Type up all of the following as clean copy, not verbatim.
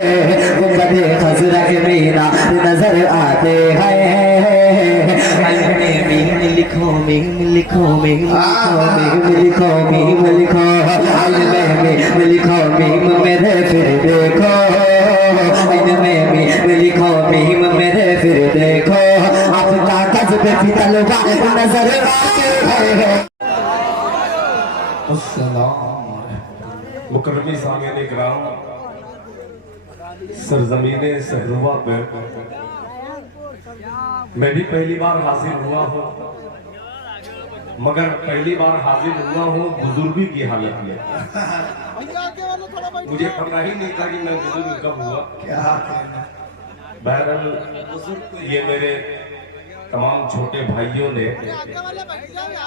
गुंबदे खजरा के मीना नजर आते हैं। मीम लिखो मीम लिखो मीम लिखो मीम लिखो मीम लिखो मीम मेरे फिर देखो मीम लिखो मीम मेरे फिर देखो अपना कज़्ब की तलवार नजर आते हैं। मुकर्रमी सामीन इकराम, सरजमीने सहरुआ पे मैं भी पहली बार हाजिर हुआ हूँ, मगर पहली बार हाजिर हुआ हूँ बुजुर्गी की हालत में। मुझे पता ही नहीं था कि मैं बुजुर्ग कब हुआ। बहरहाल ये मेरे तमाम छोटे भाइयों ने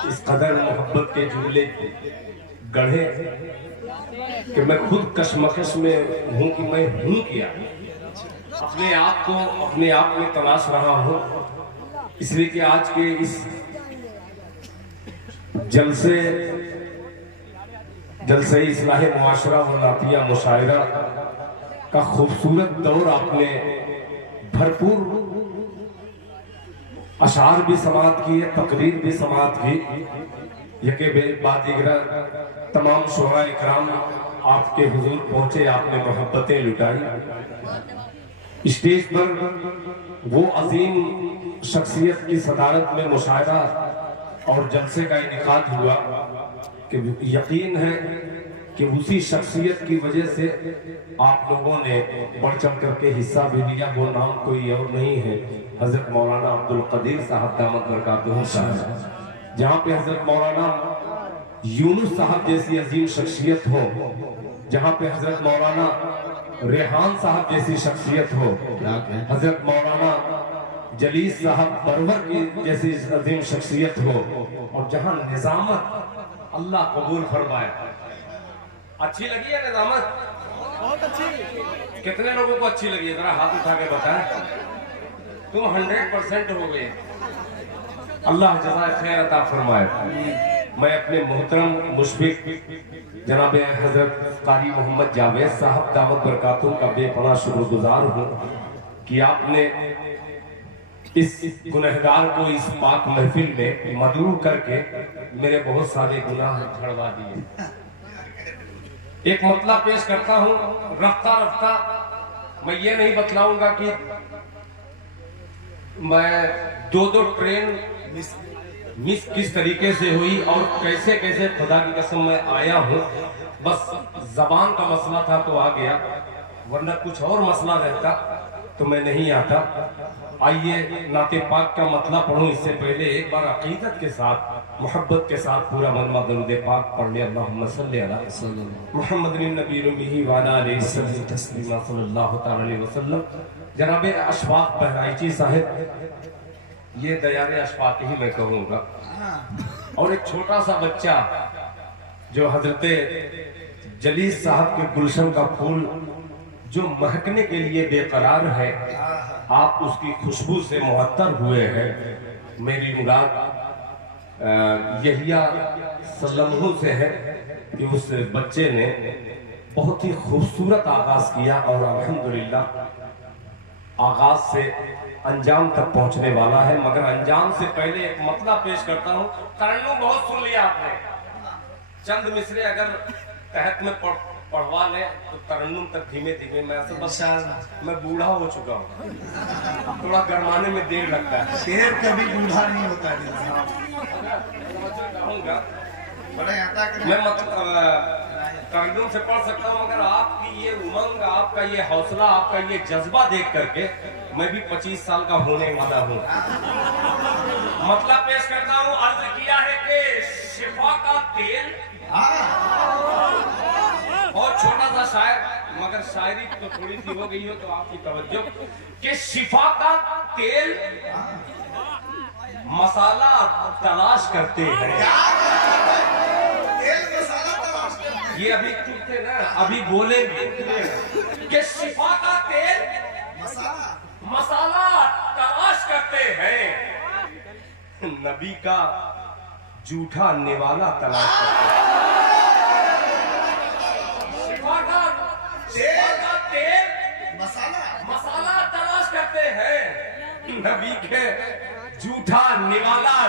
इस कदर मोहब्बत के जुमले गढ़े कि मैं खुद कशमकश में हूँ कि मैं हूँ क्या। अपने आप को अपने आप में तलाश रहा हूँ, इसलिए कि आज के इस जलसे इस्लाह मुआशरा और नातिया मुशायरा का खूबसूरत दौर आपने भरपूर अशार भी समाअत किए, तकरीर भी समाअत की। यके बाद तमाम शुरा इकराम आपके हुजूर पहुंचे, आपने मोहब्बतें लुटाई। स्टेज पर वो अजीम शख्सियत की सदारत में मुशायरा और जलसे का इनेकाद हुआ कि यकीन है कि उसी शख्सियत की वजह से आप लोगों ने बढ़ चढ़ करके हिस्सा भी लिया। वो नाम कोई और नहीं है, हजरत मौलाना अब्दुल कदीर साहब दामत बरकातुहू साहब। जहाँ पे हजरत मौलाना यूनुस साहब जैसी अजीम शख्सियत हो, जहाँ पे हजरत मौलाना रेहान साहब जैसी शख्सियत हो, हजरत मौलाना जलीस साहब बरवर की जैसी अजीम शख्सियत हो, और जहाँ निजामत अल्लाह कबूल फरमाए। अच्छी लगी है निजामत? बहुत अच्छी। कितने लोगों को अच्छी लगी है? जरा हाथ उठा के बताएं। तुम 100% हो गए। अल्लाह जज़ाए खैर अता फरमाए। मैं अपने मोहतरम मुशफिक जनाब हजरत कारी मोहम्मद जावेद साहब दामत बरकातुहू का बेपनाह शुक्रगुजार हूँ कि आपने इस गुनहगार को इस पाक महफिल में मदरू करके मेरे बहुत सारे गुनाह झड़वा दिए। एक मतला पेश करता हूँ, रफ्ता रफ्ता। मैं ये नहीं बतलाऊंगा कि मैं दो ट्रेन मिस किस तरीके से हुई और कैसे कैसे, खुदा की कसम मैं आया हूँ। बस जबान का मसला था तो आ गया, वरना कुछ और मसला रहता तो मैं नहीं आता। आइए नाते पाक का मतलब पढ़ूं, इससे पहले एक बार अकीदत के साथ, मोहब्बत के साथ पूरा मनमा दरूद पाक पढ़ ले। अल्लाहुम्मा सल्ली अला मुहम्मदिन नबी रुम्मी व अला आलिहि तस्लीमा सल्लल्लाहु तआला अलैहि वसल्लम। जनाब अशफाक बहराइची साहब, ये दयारे अशफाक ही मैं कहूँगा। और एक छोटा सा बच्चा जो हजरत जलीस साहब के गुलशन का फूल जो महकने के लिए बेकरार है, आप उसकी खुशबू से मुअत्तर हुए हैं। मेरी मुराद यहिया सल्लल्लाहु से है कि उस बच्चे ने बहुत ही खूबसूरत आगाज किया और अल्हम्दुलिल्लाह आगाज से अंजाम तक पहुंचने वाला है। मगर अंजाम से पहले एक मतला पेश करता हूं। तरन्नुम बहुत सुन लिया आपने, चंद मिसरे अगर तहत में पढ़वा ले तो तरन्नुम तक धीमे धीमे। मैं बूढ़ा हो चुका हूँ, थोड़ा गरमाने में देर लगता है। शेर कभी बूढ़ा नहीं होता। मैं मतलब तरन्नुम से पढ़ सकता हूँ, मगर आपकी ये उमंग, आपका ये हौसला, आपका ये जज्बा देख करके मैं भी 25 साल का होने वाला हूँ। मतलब पेश करता हूँ। अर्ज किया है कि शिफा का तेल, और छोटा सा शायर, मगर शायरी तो थोड़ी सी हो गई हो तो आपकी तवज्जो, कि शिफा का तेल मसाला तलाश करते हैं। ये अभी चुप थे ना, अभी बोलेंगे कि शिफा का तेल मसाला तलाश करते हैं, नबी का जूठा निवाला तलाश करते हैं। शिफा का तेल नबी के झूठा निवाला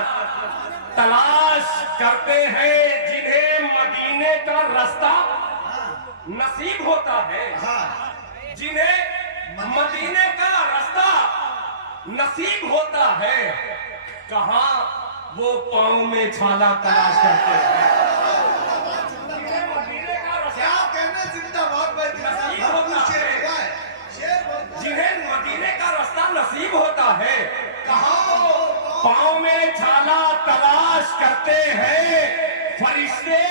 तलाश करते हैं जिन्हें मदीने का रास्ता नसीब होता है, जिन्हें मदीने का रास्ता नसीब होता है, कहां वो पांव में छाला तलाश करते हैं। जिन्हें मदीने का रास्ता नसीब होता है, कहां पांव में छाला तलाश करते हैं। फरिश्ते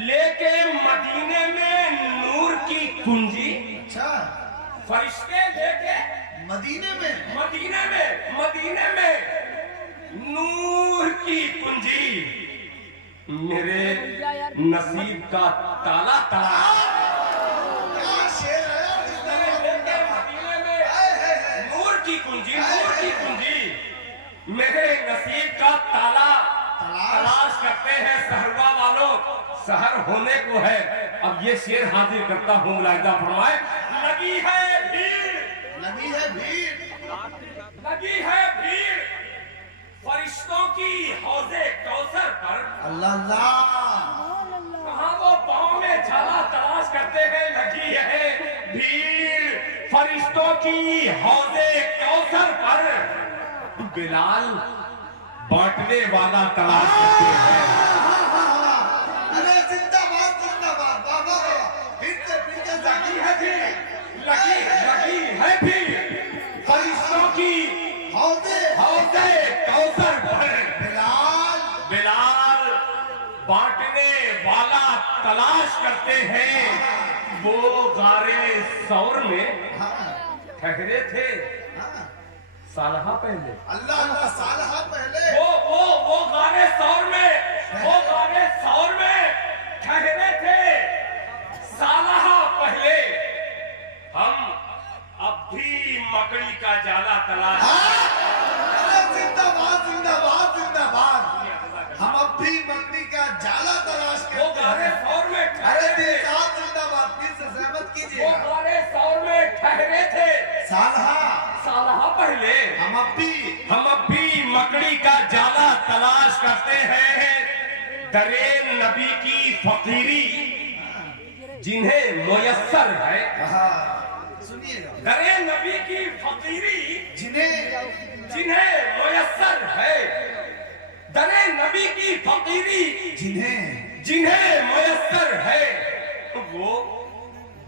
लेके मदीने में नूर की कुंजी, फरिश्ते लेके मदीने में नूर की कुंजी, मेरे नसीब का ताला तलाश। नूर की कुंजी मेरे नसीब का ताला तलाश करते हैं। सहरवा वालों, सहर होने को है। अब ये शेर हाजिर करता हूँ, मुलाहिजा फरमाए। लगी है भीड़ फरिश्तों की हौजे कौसर पर। अल्लाह कहाँ वो पाँव में छाला तलाश करते हैं। लगी है भीड़ फरिश्तों की हौजे कौसर पर, बिलाल बांटने वाला तलाश करते हैं। अरे जिंदाबाद जिंदाबाद बाबा, लगी है भीड़ फरिश्तों की हौजे कौसर पर, बिलाल बांटने वाला तलाश करते हैं। वो गारे सौर में ठहरे थे सालहा पहले। अल्लाह सालहा पहले वो गारे सौर में ठहरे थे सालहा पहले। हम अब भी मकड़ी का जाला तलाश। जिंदाबाद जिंदाबाद जिंदाबाद, हम अब भी मकड़ी का जाला तलाश करते हैं। अरे जिंदाबाद, फिर से सहमत कीजिए। वो गारे सौर में ठहरे थे सालहा पहले। हम अब भी मकड़ी का जाला तलाश करते हैं। दरे नबी की फकीरी जिन्हें मुयस्सर है, सुनिएगा, दरे नबी की फकीरी जिन्हें मुयस्सर है। दरे नबी की फकीरी जिन्हें मुयस्सर है, वो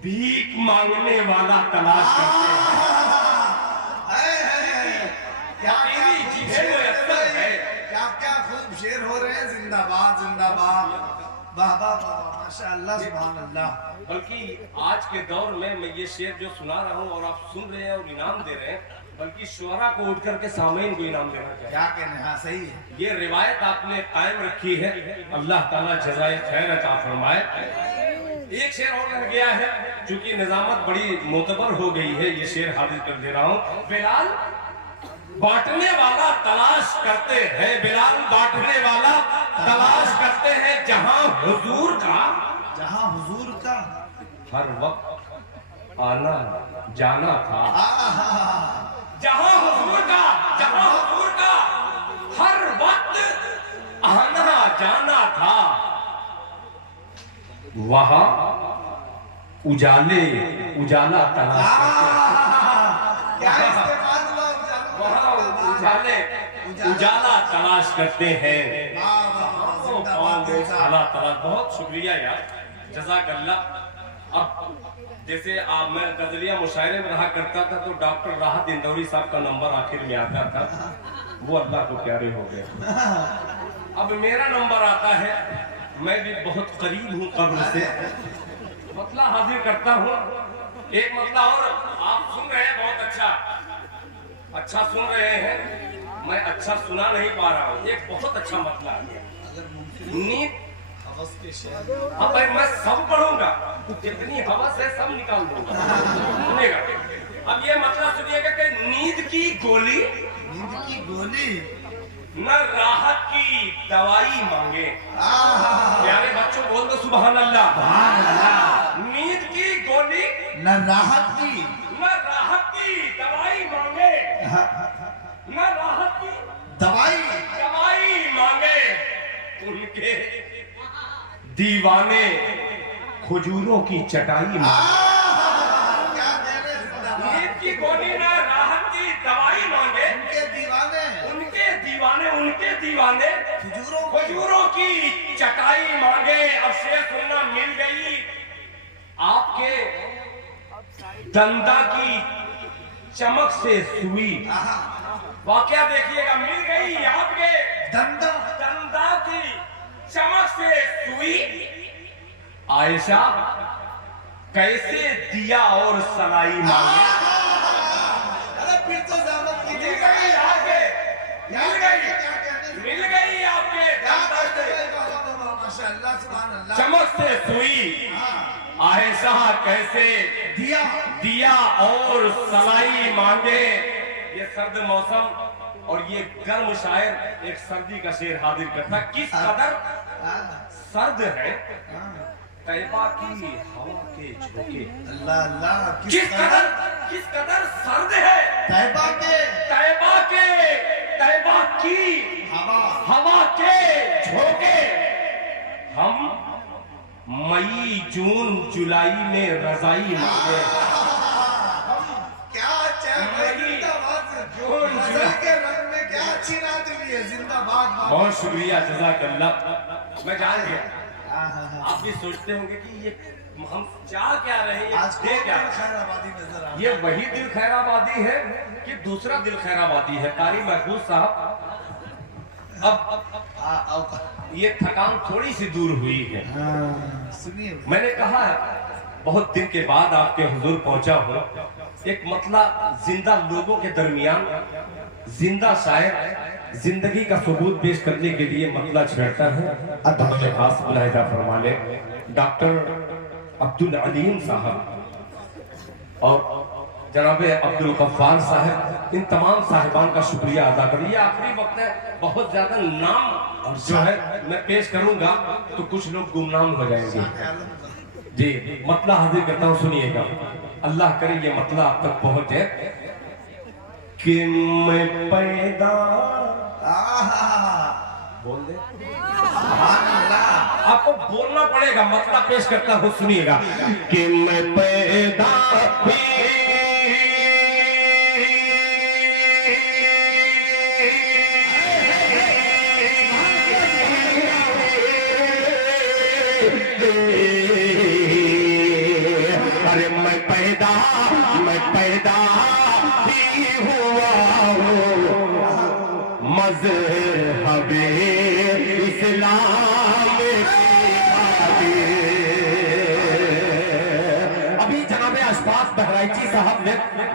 भीख मांगने वाला तलाश करते हैं। क्या खूब शेर हो रहे हैं। जिंदाबाद जिंदाबाद, वाह वाह वाह, माशाअल्लाह सुभान अल्लाह। बल्कि आज के दौर में मैं ये शेर जो सुना रहा हूँ और आप सुन रहे हैं और इनाम दे रहे हैं, बल्कि शुरा को उठ करके सामईन को इनाम देना चाहिए। क्या कहने, हाँ सही है। ये रिवायत आपने कायम रखी है, अल्लाह ताला जज़ाए खैर अता फरमाए। एक शेर और रह गया है, क्योंकि निजामत बड़ी मोतबर हो गई है, ये शेर हाजिर कर दे रहा हूँ। बिलाल बांटने वाला तलाश करते हैं, बिलाल बांटने वाला तलाश करते हैं। जहां हुजूर का हर वक्त आना जाना था। जहां हुजूर का हर वक्त आना जाना था, वहां उजाला तलाश उजाला तलाश करते हैं। बहुत शुक्रिया यार, जज़ाकल्लाह। अब जैसे आप, मैं गजलिया मुशायरे में रहा करता था, तो डॉक्टर राहत इंदौरी साहब का नंबर आखिर में आता था, वो अल्लाह को प्यारे हो गए। अब मेरा नंबर आता है, मैं भी बहुत करीब हूँ कब्र से, मतला हाजिर करता हूँ। एक मतला और आप सुन रहे हैं, बहुत अच्छा सुन रहे हैं, मैं अच्छा सुना नहीं पा रहा हूँ। एक बहुत अच्छा मतला है, नींद अब मैं सब पढ़ूंगा, जितनी हवस है सब निकाल दूंगा। सुनिएगा, अब ये मतलब सुनिएगा कि नींद की गोली न राहत की दवाई मांगे। प्यारे बच्चों बोल दो सुभान अल्लाह। नींद की गोली न राहत की दवाई मांगे। दीवाने खजूरों की चटाई मांगे। क्या कह रहे हैं जिंदाबाद। नींद की गोली ना राहत की दवाई मांगे। उनके दीवाने उनके दीवाने खजूरों की चटाई मांगे। अब शेर सुनना, मिल गई आपके दंदा की चमक से सुई। वाकया देखिएगा, मिल गई आपके दंदा की चमक से सुई। आयशा कैसे दिया और सलाई मांगे। अरे फिर तो ज़्यादा की मिल गई आपके, मिल गई आपके दंदा से माशाअल्लाह सुभान अल्लाह चमक से सुई। आयशा कैसे दिया और सलाई मांगे। ये सर्द मौसम और ये गर्म शायर एक सर्दी का शेर हाजिर करता। किस कदर सर्द है तैबा की हवा के झोंके। अल्लाह अल्लाह किस कदर सर्द है तैबा की हवा के झोंके। हम मई जून जुलाई में रजाई मांगे। क्या के रंग में क्या अच्छी रात हुई है। जिंदाबाद। बहुत शुक्रिया, जज़ाकल्लाह। मैं जान गया आप भी सोचते होंगे कि ये हम चाह क्या रहे हैं, आज दे क्या खैराबादी नजर आ। ये वही दिल खैराबादी है कि दूसरा दिल खैराबादी है। कारी महफूज साहब, अब ये थकान थोड़ी सी दूर हुई है। सुनिए, मैंने कहा बहुत दिन के बाद आपके हुजूर पहुंचा हूं। एक मतला जिंदा लोगों के दरमियान जिंदा शायर जिंदगी का सबूत पेश करने के लिए मतला छेड़ता है। अपने खास मुलाहिजा फरमा ले डॉक्टर अब्दुल अलीम साहब और जनाबे अब्दुल गफ्फार साहब, इन तमाम साहिबान का शुक्रिया अदा करिए। ये आखिरी वक्त है, बहुत ज्यादा नाम जो है मैं पेश करूंगा तो कुछ लोग गुमनाम हो जाएंगे। जी मतला हाजिर करता हूँ, सुनिएगा। अल्लाह करे ये मतला आप तक पहुंचे। कि मैं पैदा बोल दे, आपको बोलना पड़ेगा। मतला पेश करता हूँ, सुनिएगा। कि मैं पैदा अरे मैं पैदा ही हुआ हूँ मज़हबे इस्लाम की खातिर। अभी जनाबे अशफाक बहराइची साहब ने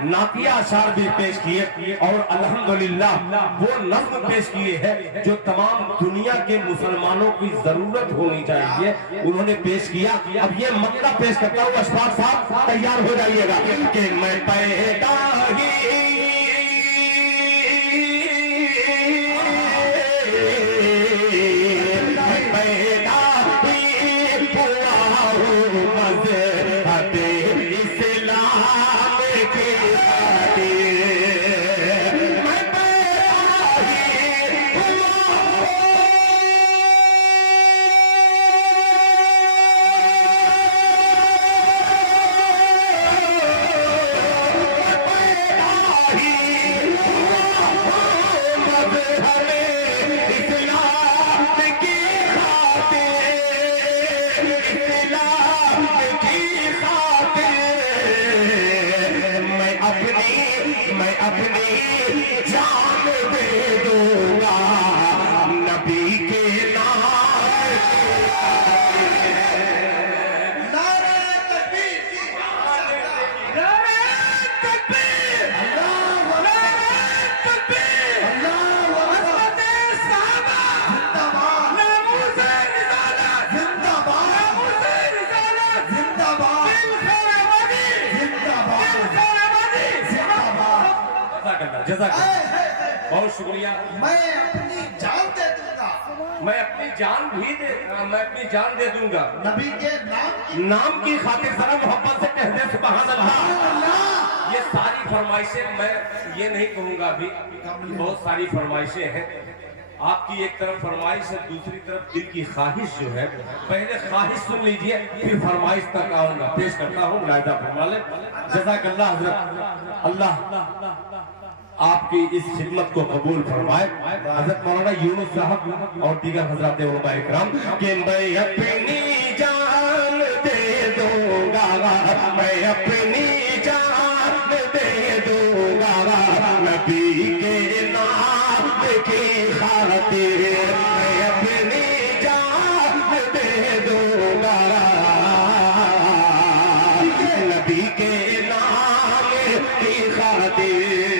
नातिया अशार भी पेश किए और अल्हम्दुलिल्लाह वो नज़्म पेश किए हैं जो तमाम दुनिया के मुसलमानों की जरूरत होनी चाहिए, उन्होंने पेश किया। अब ये मतला पेश करता हूँ, अशफाक साहब तैयार हो जाइएगा। कि मैं पैदा ही मैं अपनी जान दे दूंगा नबी के नाम। नारे तकबीर, नारे तकबीर, अल्लाहु अकबर, अल्लाहु अकबर, साहबा जिंदाबाद, नामूज़े रिसालत जिंदाबाद, नामूज़े रिसालत जिंदाबाद, जज़ाकल्लाह। बहुत शुक्रिया। मैं अपनी जान दे दूंगा, मैं अपनी जान दे दूंगा नबी के नाम की खातिर। जरा मोहब्बत से कह दे सुभान अल्लाह। ये सारी फरमाइशें मैं ये नहीं कहूंगा अभी, बहुत सारी फरमाइशें हैं। आपकी एक तरफ फरमाइश है, दूसरी तरफ दिल की ख्वाहिश जो है। पहले ख्वाहिश सुन लीजिए, फिर फरमाइश तक आऊंगा। पेश करता हूँ, मुलाहिजा फरमा लें। जज़ाकल्लाह हज़रत, अल्लाह आपकी इस खिदमत को कबूल फरमाए। हज़रत मौलाना यूनुस साहब और दीगर हज़रात उलमा इकराम के मैं अपनी जान दे दूंगा, मैं अपनी जान दे दूंगा नबी के नाम की खातिर, मैं अपनी जान दे दूंगा नबी के नाम की खातिर।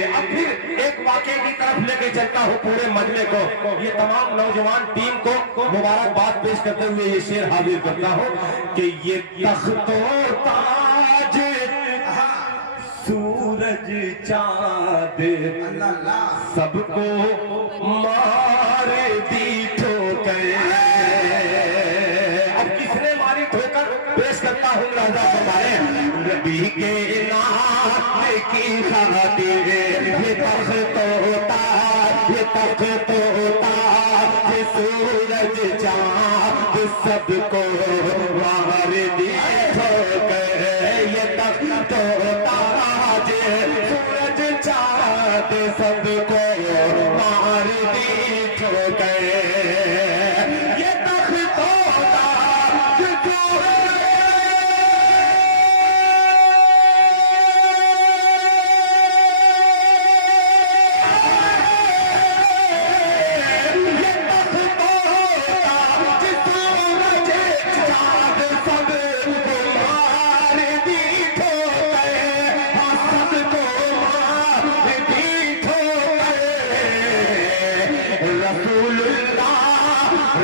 अब फिर एक वाक़े की तरफ लेके चलता हूँ पूरे मजमे को। ये तमाम नौजवान टीम को मुबारकबाद पेश करते हुए ये शेर हाजिर करता हूँ कि ये तख्तो ताज सूरज चाँद सबको मार दी ठोकर। अब किसने मारी ठोकर? पेश करता हूँ राजा फरमाए, नबी के नाम की खातिर ये तख्तो ताज, ये तख्तो ताज सूरज चाँद सबको मार दी ठोकर। ये तख्तो ताज सूरज चाँद सबको मार दी ठोकर। ये तख्तो ताज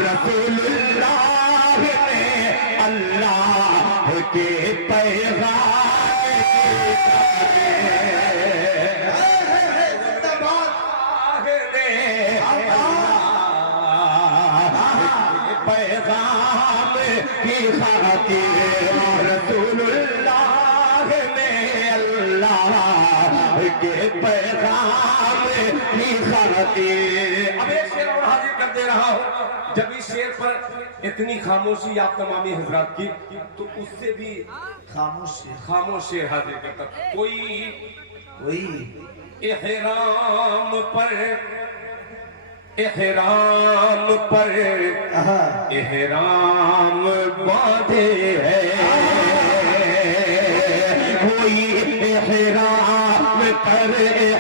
रसूलुल्लाह ने अल्लाह के पैगाम पैगाम की खातिर, रसूलुल्लाह ने अल्लाह के पैगाम की खातिर। अब एक शेर और हाजिर कर दे रहा हूँ। जब इस शेर पर इतनी खामोशी आप तमामी हजरात की, तो उससे भी खामोश शेर हाजिर करता। कोई एहराम पर एहराम बांधे है, कोई एहराम पर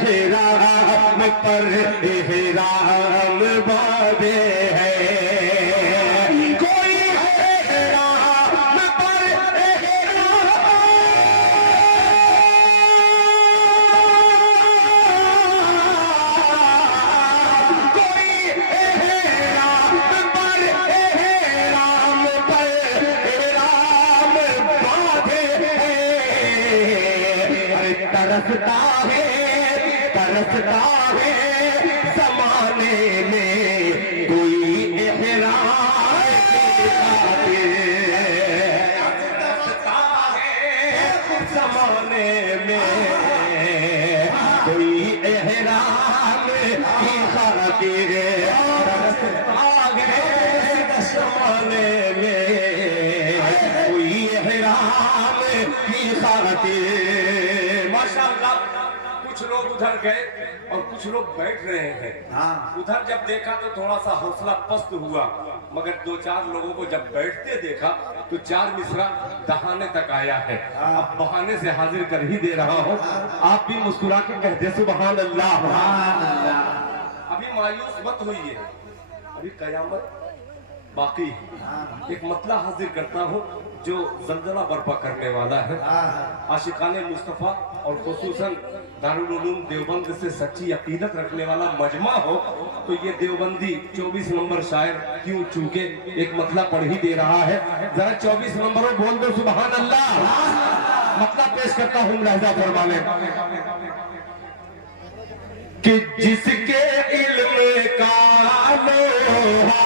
एहराम बांधे है, कोई एहराम पर तरसता है ज़माने में कोई एहराम की खातिर, तरसता है ज़माने में कोई एहराम की खातिर, तरसता है ज़माने में कोई एहराम की खातिर। माशाअल्लाह, कुछ लोग उधर गए और कुछ लोग बैठ रहे हैं। उधर जब देखा तो थोड़ा सा हौसला पस्त हुआ, मगर दो चार लोगों को जब बैठते देखा तो चार मिसरा दहाने तक आया है। अब बहाने से हाजिर कर ही दे रहा हूँ, आप भी मुस्कुरा के कहते सुभान अल्लाह। अभी मायूस मत होइए, अभी कयामत बाकी है। एक मतला हाजिर करता हूँ जो जल्जला बर्पा करने वाला है। आशिकाने मुस्तफ़ा और खुसूसन दारुल उलूम देवबंद से सच्ची अकीदत रखने वाला मजमा हो, तो ये देवबंदी 24 नंबर शायर क्यों चूके एक मतला पढ़ ही दे रहा है। जरा 24 नंबरों बोल दो सुभान अल्लाह। मतला पेश करता हूँ, लहजा फरमाने कि जिसके इल्म का लोहा।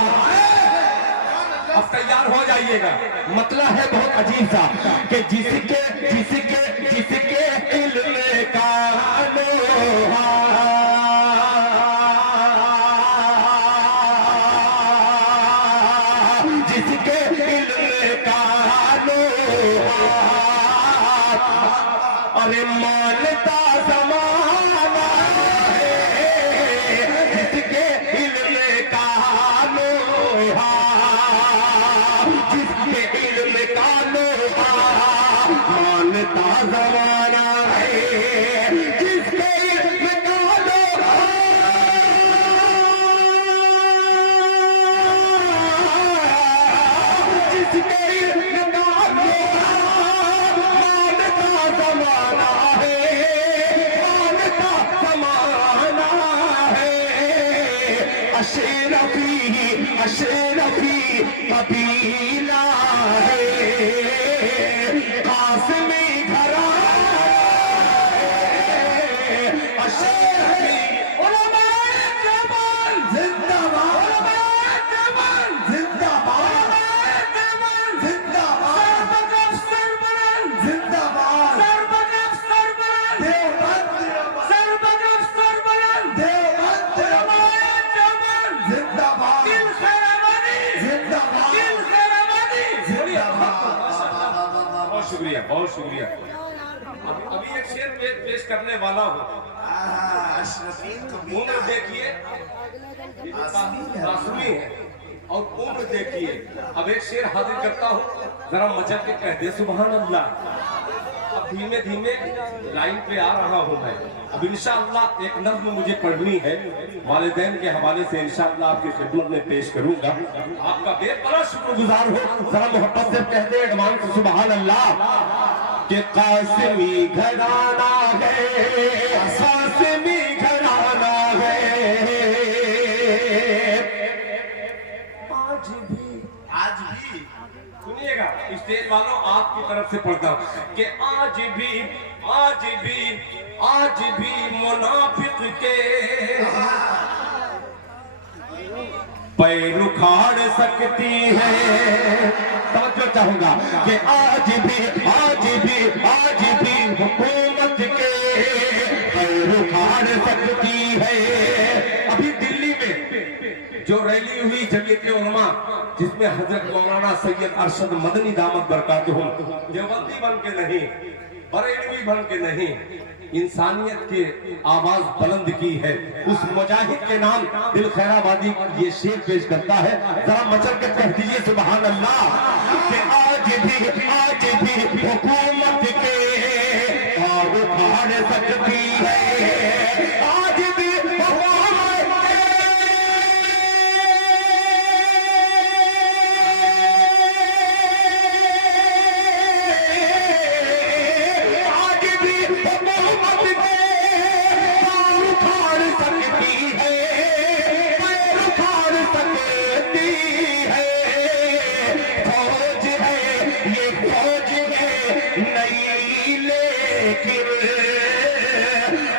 अब तैयार हो जाइएगा, मतलब है बहुत अजीब सा कि जिसके जिसके जिसके इल्म का लोहा मानता ज़माना है जिसके इल्म का लोहा, जिसके इल्म का लोहा मानता ज़माना है, जिसके इल्म का लोहा, जिसके इल्म का लोहा मानता ज़माना है, मानता ज़माना है। अशरफी अशरफी कबीला है, कासिमी घराना है। अशरफी उलमाए जबल जिंदाबाद, उलमाए जबल जिंदाबाद, उलमाए जबल जिंदाबाद, सरबलंद जिंदाबाद, सरबलंद सरबलंद देवबंद, सरबलंद सरबलंद देवबंद, उलमाए जबल जिंदाबाद, दिल खैराबादी जिंदाबाद, दिल खैराबादी। जिंदाबाद। बहुत शुक्रिया बहुत शुक्रिया। अभी एक शेर पेश करने वाला हूँ। अशरफी कबीला उम्र देखिए आसमी है और उम्र देखिए। अब एक शेर हाजिर करता हूँ, जरा मचल के कह दे सुभान अल्लाह। अब धीमे धीमे लाइन पे आ रहा हूँ मैं। अब इंशाअल्लाह एक नज़्म मुझे पढ़नी है, वालिदैन के हवाले से इंशाअल्लाह आपकी खिदमत में पेश करूंगा। आपका बेपनाह शुक्रगुजार हो, जरा मोहब्बत से कह दे एडवांस सुभान अल्लाह। के कासिमी घराना है, कासिमी घराना है। आज भी सुनिएगा स्टेज वालों, आपकी तरफ से पढ़ता हूं कि आज भी मुनाफिक के पैर उखाड़ सकती है। समझो चाहूंगा कि आज भी हुकूमत के पैर उखाड़ सकती है। अभी दिल्ली में जो रैली हुई जमीयत उलमा, जिसमें हजरत मौलाना सैयद अरशद मदनी दामत बरकातुहुम, देवबंदी बन के नहीं, बरेलवी बन के नहीं, इंसानियत के आवाज बुलंद की है, उस मुजाहिद के नाम दिल खैराबादी ये शेर पेश करता है। जरा मचल के कह दीजिए सुभान अल्लाह। कि आज भी हुकूमत के पाँव उखाड़ सकती है। आज भी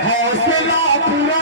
हौसला पूरा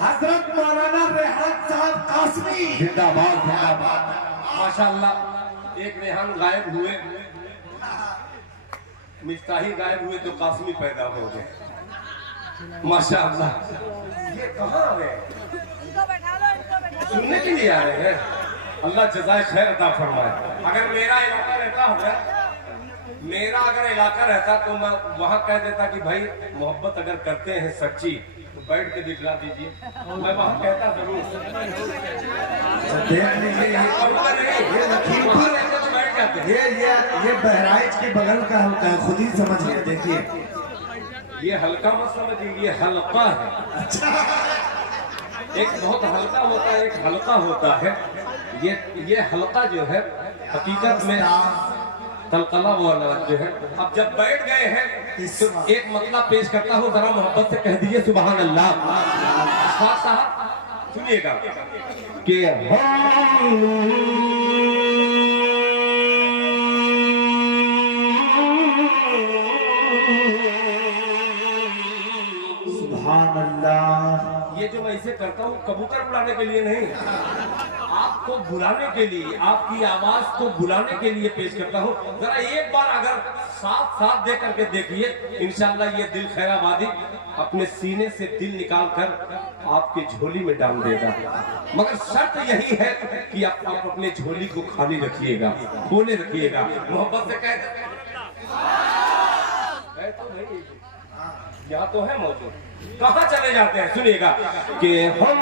हजरत मौलाना रेहान साहब कासमी जिंदाबाद जिंदाबाद। माशाअल्लाह एक रेहान गायब हुए, मिफ्ताही गायब हुए तो कासमी पैदा हो गए। माशाअल्लाह ये कहाँ आ गए? सुनने के लिए आ रहे हैं। अल्लाह जज़ाए खैर अता फरमाए। अगर मेरा इलाका रहता होगा, मेरा अगर इलाका रहता तो मैं वहाँ कह देता कि भाई मोहब्बत अगर करते हैं सच्ची तो बैठ के दिखला दीजिए, मैं वहाँ कहता जरूर। देख लीजिए ये लखीमपुर तो बैठ जाते हैं। ये बहराइच के बगल का हल्का है, खुद ही समझिए। देखिए ये हल्का मत समझिए, ये हल्का है। एक बहुत हल्का होता है, एक हल्का होता है। ये हल्का जो है हकीकत में तलकला वाला जो है। अब जब बैठ गए हैं तो एक मतलब पेश करता हूँ, जरा मोहब्बत से कह दीजिए सुभान अल्लाह। साहब सुनिएगा कि सुभान अल्लाह। ये जो मैं इसे करता हूँ कबूतर बुलाने के लिए नहीं, आपको बुलाने के लिए, आपकी आवाज को बुलाने के लिए पेश करता हूँ। जरा एक बार अगर साथ साथ दे करके देखिए, इंशाल्लाह ये दिल खैराबादी अपने सीने से दिल निकाल कर आपकी झोली में डाल देगा। मगर शर्त यही है कि आप अपने झोली को खाली रखिएगा, खोले रखिएगा, मोहब्बत से कह तो नहीं, यहाँ तो है मौजूद। कहाँ चले जाते हैं सुनिएगा कि हम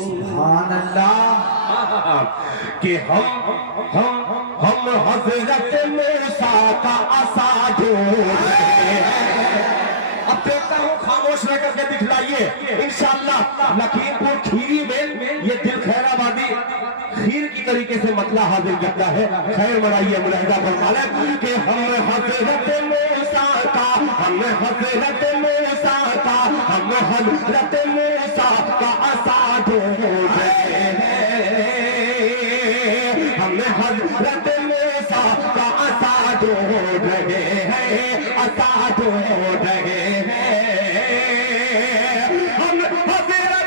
सुभान अल्लाह कि हम हजरत मूसा का आसा ढूंढ रहे हैं। अब देखता हूँ खामोश रह करके दिखलाइए इंशाअल्लाह। लखीमपुर खीरी में ये दिल खैराबादी खीर की तरीके से मतला हाजिर करता है। खैर मनाइए मुलाहिदा फरमाले कि हम हजरत मूसा का, हम हजरत मूसा का, हम हजरत मूसा का आसा ढूंढ रहे हैं। हम हजरत मूसा का आसा ढूंढ रहे हैं, आसा ढूंढ रहे हैं। हम हजरत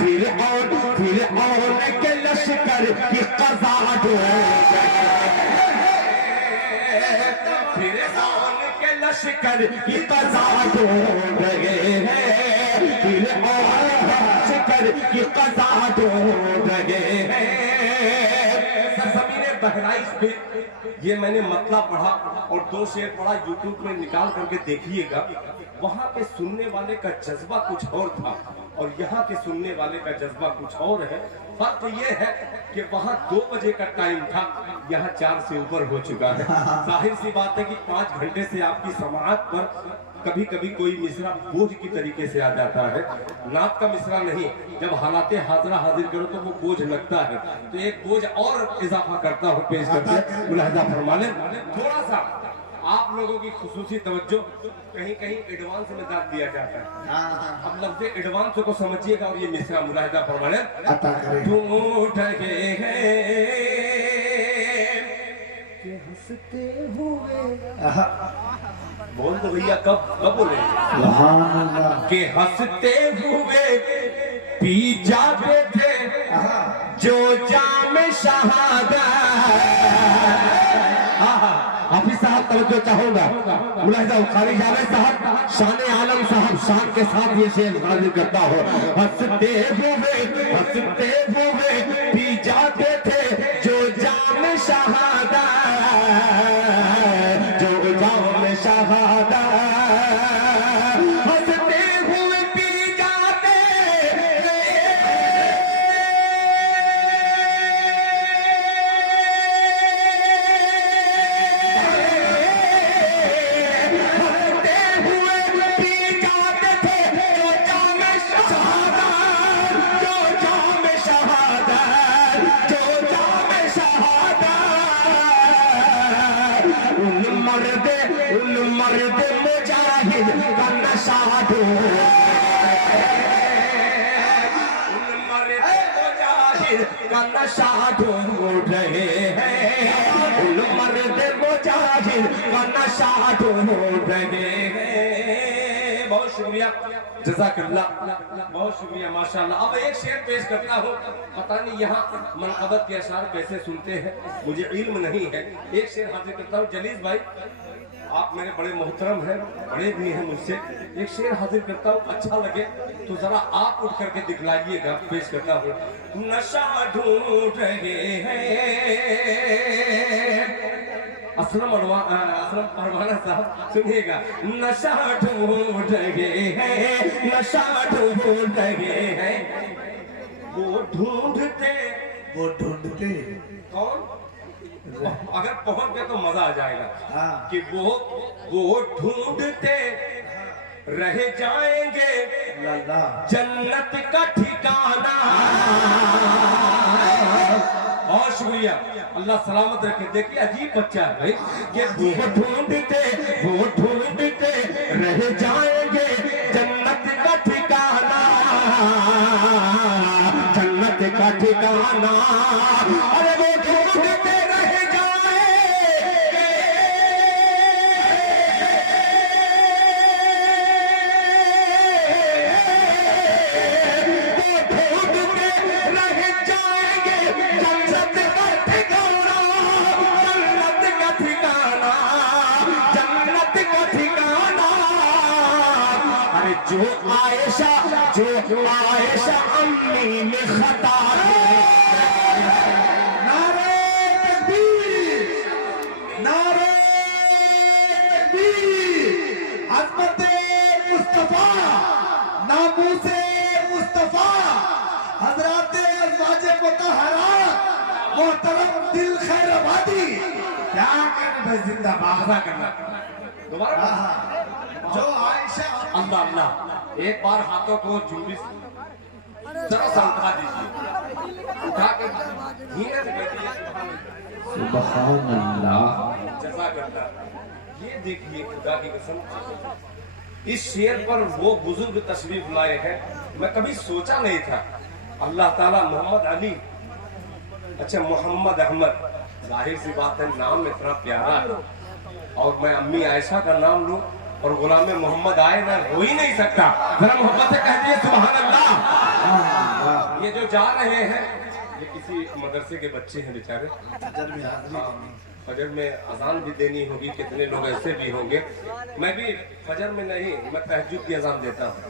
फिर और के लश्कर की कज़ा ढूंढ फिर के लश्कर की कज़ा ढूंढ रहे हैं। फिर और लश्कर की कज़ा ढूंढ रहे हैं। सरज़मीन बहराइच पे ये मैंने मतला पढ़ा और 2 शेर पढ़ा, यूट्यूब में निकाल करके देखिएगा। वहाँ के सुनने वाले का जज्बा कुछ और था और यहाँ के सुनने वाले का जज्बा कुछ और है। फर्क ये है कि वहाँ 2 बजे का टाइम था, यहाँ 4 से ऊपर हो चुका है। जाहिर सी बात है कि 5 घंटे से आपकी समाअत पर कभी कभी कोई मिसरा बोझ की तरीके से आ जाता है। नात का मिसरा नहीं, जब हालाते हाजरा हाजिर करो तो वो बोझ लगता है। तो एक बोझ और इजाफा करता हूँ पेश करके, मुलाहिदा फरमा लें। थोड़ा सा आप लोगों की खुसूसी तवज्जो, कहीं कहीं एडवांस में दाद दिया जाता है। अब लफ्ज़ एडवांस को समझिएगा और ये मिसरा मुलाहिदा फरमा लें। ढूंढ रहे हैं कि हंसते हुए, बोल दो भैया, कब बोले कि हंसते हुए पी जाते थे जो जाम शहादत। हाफिज साहब तवज्जो चाहूंगा, मुलाहिदा कारी जावेद साहब, शान आलम साहब शान के साथ ये शेर हाजिर करता हो। हंसते हुए पी जाते थे जो जाम शहादत, जो जाम शहादत। हंसते हुए पी जाते मर्द मुजाहिद का नशा का नशा ढूंढ रहे हैं। मर्द मुजाहिद का नशा ढूंढ रहे हैं। बहुत शुक्रिया, जज़ाकल्लाह, बहुत शुक्रिया, माशाअल्लाह। अब एक शेर पेश करता हूँ। पता नहीं यहाँ मनक़बत के अशार कैसे सुनते हैं, मुझे इल्म नहीं है। एक शेर हाजिर करता हूँ। जलीस भाई, आप मेरे बड़े मोहतरम हैं, बड़े भी हैं मुझसे। एक शेर हाजिर करता हूँ, अच्छा लगे तो जरा आप उठ करके दिखलाइएगा। पेश करता हूँ। नशा ढूंढ रहे हैं, असलम परवाना साहब सुनिएगा। नशा ढूंढ रहे हैं, नशा ढूंढ रहे हैं। वो ढूंढते कौन? अगर पहुंच गए तो मजा आ जाएगा हाँ। कि वो ढूंढते रह जाएंगे लल्ला जन्नत का ठिकाना। बहुत शुक्रिया, अल्लाह सलामत रखे। देखिए अजीब बच्चा है भाई कि वो ढूंढते रह जाएंगे जन्नत का ठिकाना, जन्नत का ठिकाना। अरे वो ढूंढते रह जाएंगे, वो ढूंढते रह जाएंगे जन्नत का ठिकाना, जन्नत का ठिकाना, जन्नत का ठिकाना। अरे जो आयशा अम्मी में खता नारे तकबीर, नारे तकबीर, अज़मते मुस्तफा, नामूसे मुस्तफा, हज़राते अज़वाजे मुतहहरात, मोहतरम दिल खैराबादी। क्या कहने भाई, जिंदाबाद। मजा करना दोबारा। जो आयशा अल्लाह अल्लाह, एक बार हाथों को जुम्बिश जरा सा उठा दीजिए, उठा के धीरे से बैठिए। सुभान अल्लाह। जज़ाकल्लाह। ये देखिए खुदा की कसम, इस शेर पर वो बुजुर्ग तशरीफ लाए हैं, मैं कभी सोचा नहीं था। अल्लाह ताला मोहम्मद अली, अच्छा मोहम्मद अहमद, जाहिर सी बात है नाम इतना प्यारा है, और मैं अम्मी आयशा का नाम लूं और गुलाम मोहम्मद आए ना, हो ही नहीं सकता। जरा मोहब्बत से कह दिए सुभान अल्लाह। ये जो जा रहे हैं ये किसी मदरसे के बच्चे हैं बेचारे, फजर में अजान भी देनी होगी, कितने लोग ऐसे भी होंगे। मैं भी फजर में नहीं, मैं तहज्जुद की अजान देता हूँ,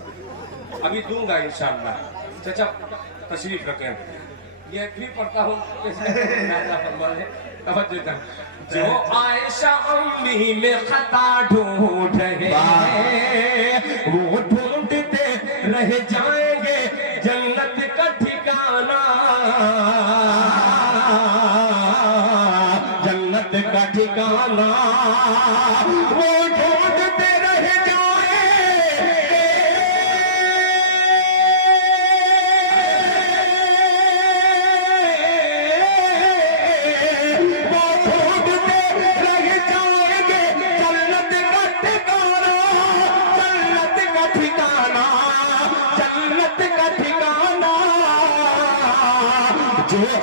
अभी दूंगा इंशाअल्लाह। चाचा तशरीफ रखें, ये भी पढ़ता हूँ। जो आयशा अम्मी में खता ढूंढ रहे वो ढूंढते रह जाएंगे जन्नत का ठिकाना, जन्नत का ठिकाना। वो ढूंढते रह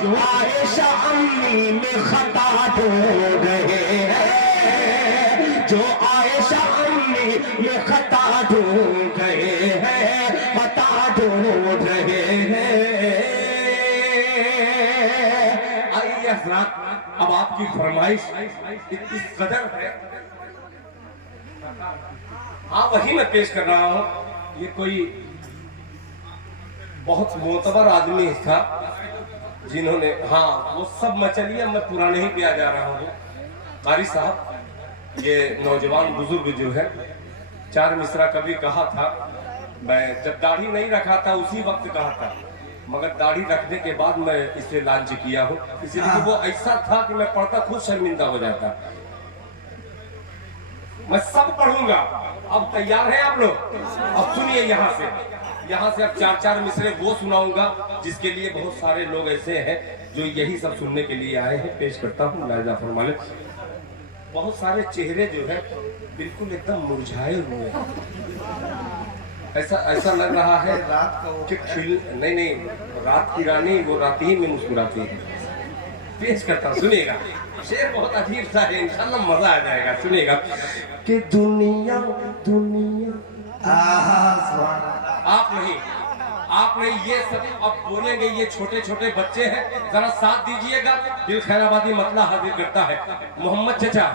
जो आयशा अम्मी में खता ढूंढ रहे हैं, जो आयशा अम्मी में खता ढूंढ रहे हैं, खता ढूंढ रहे हैं। आइए हज़रात, अब आपकी फरमाइश इतनी कदर है, हाँ वही मैं पेश कर रहा हूँ। ये कोई बहुत मोतबर आदमी था जिन्होंने, हाँ वो सब मैं, चलिए मैं पुराने ही पे आ जा रहा हूँ। कारी साहब, ये नौजवान बुजुर्ग जो है, 4 मिसरा कभी कहा था, मैं जब दाढ़ी नहीं रखा था उसी वक्त कहा था, मगर दाढ़ी रखने के बाद मैं इसे लॉन्च किया हूँ, इसलिए वो ऐसा था कि मैं पढ़ता खुद शर्मिंदा हो जाता। मैं सब पढ़ूंगा, अब तैयार हैं आप लोग? अब सुनिए यहाँ से अब 4-4 मिसरे वो सुनाऊंगा जिसके लिए बहुत सारे लोग ऐसे हैं जो यही सब सुनने के लिए आए हैं। पेश करता हूँ, लाजा फरमा ले। बहुत सारे चेहरे जो है बिल्कुल एकदम मुरझाए हुए हैं, ऐसा लग रहा है कि नहीं, रात की रानी वो रात ही में मुस्कुराती है। पेश करता हूँ, सुनिएगा। शेर बहुत अजीब सा है, इंशाल्लाह मजा आ जाएगा। सुनिएगा कि दुनिया आप नहीं, ये सब अब बोलेंगे, ये छोटे छोटे बच्चे हैं, जरा साथ दीजिएगा। दिल खैराबादी मतला हाजिर करता है। मोहम्मद चचा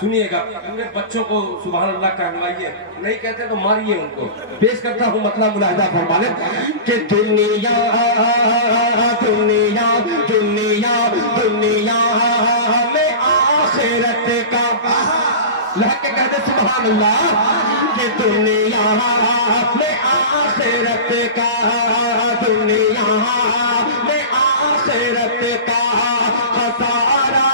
सुनिएगा, पूरे बच्चों को सुभान अल्लाह कहलवाइए, नहीं कहते तो मारिए उनको। पेश करता हूँ मतला मुलाहिजा फरमा ले कि दुनिया दुनिया दुनिया दुनिया में आखिरत का, लहके कहते सुभान अल्लाह कि दुनिया में आखिरत का, दुनिया में आखिरत का खसारा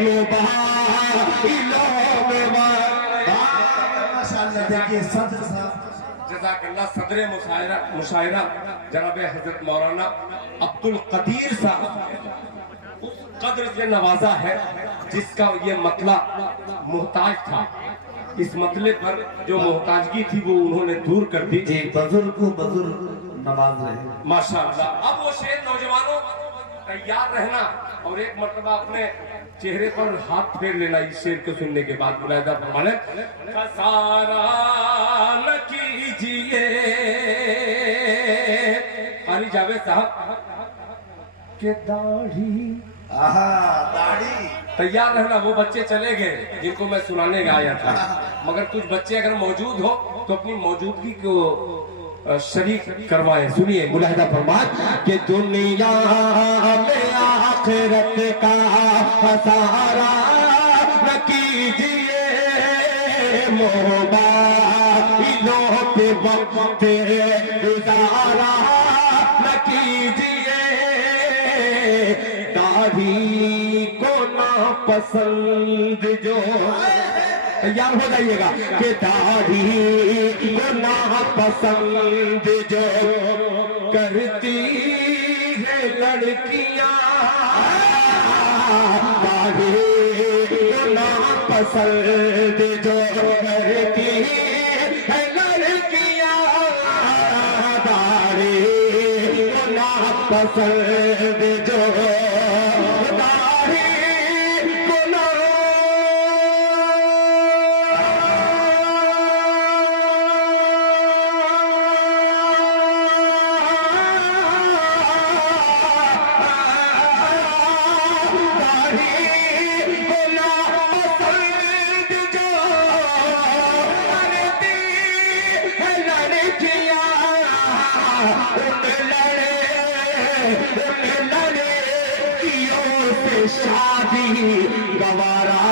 मोबाइलों में माशाल्लाह देखिए सदर साहब जज़ाकल्लाह सदर मुशायरा जनाब हजरत मौलाना अब्दुल कदीर साहब उस कद्र से नवाजा है जिसका ये मतला मोहताज था। इस मतले पर जो मोहताजगी थी वो उन्होंने दूर कर दी। जी बुजुर्ग को बुजुर्ग नवाज रहे माशाअल्लाह। अब वो शेर नौजवानों तैयार रहना और एक मर्तबा अपने चेहरे पर हाथ फेर लेना इस शेर को सुनने के बाद। मुलाहिदा फरमाने खसारा न कीजिए कारी जावेद साहब के दाढ़ी दाढ़ी तैयार रहना। वो बच्चे चले गए जिनको मैं सुनाने आया था, मगर कुछ बच्चे अगर मौजूद हो तो अपनी मौजूदगी को शरीक करवाए। सुनिए मुलाहिदा फरमात कि दुनिया में आखिरत का खसारा न कीजिए मोबाइलों पे वक्त गुजारा न कीजिए दाढ़ी को ना पसंद जो तैयार हो जाइएगा कि दाढ़ी को ना पसंद जो करती है लड़कियां दाढ़ी को ना पसंद जो करती है लड़कियां दाढ़ी को ना पसंद जो शादी गवारा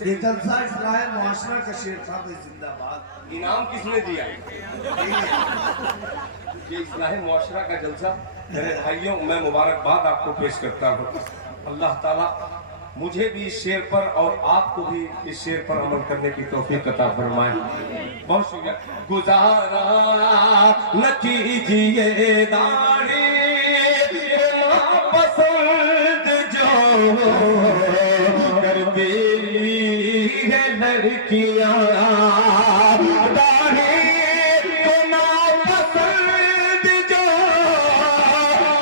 ये जलसा इस्लाह मुआशरा का शेर था भाई जिंदाबाद। इनाम किसने दिया? ये इस्लाह मुआशरा का जलसा। मेरे भाइयों मैं मुबारकबाद आपको पेश करता हूँ। अल्लाह ताला मुझे भी इस शेर पर और आपको भी इस शेर पर अमल करने की तौफीक अता फरमाए। बहुत शुक्रिया। गुजारा न कीजिए दाढ़ी पसंद जो करती है लड़कियां दाढ़ी को ना पसंद जो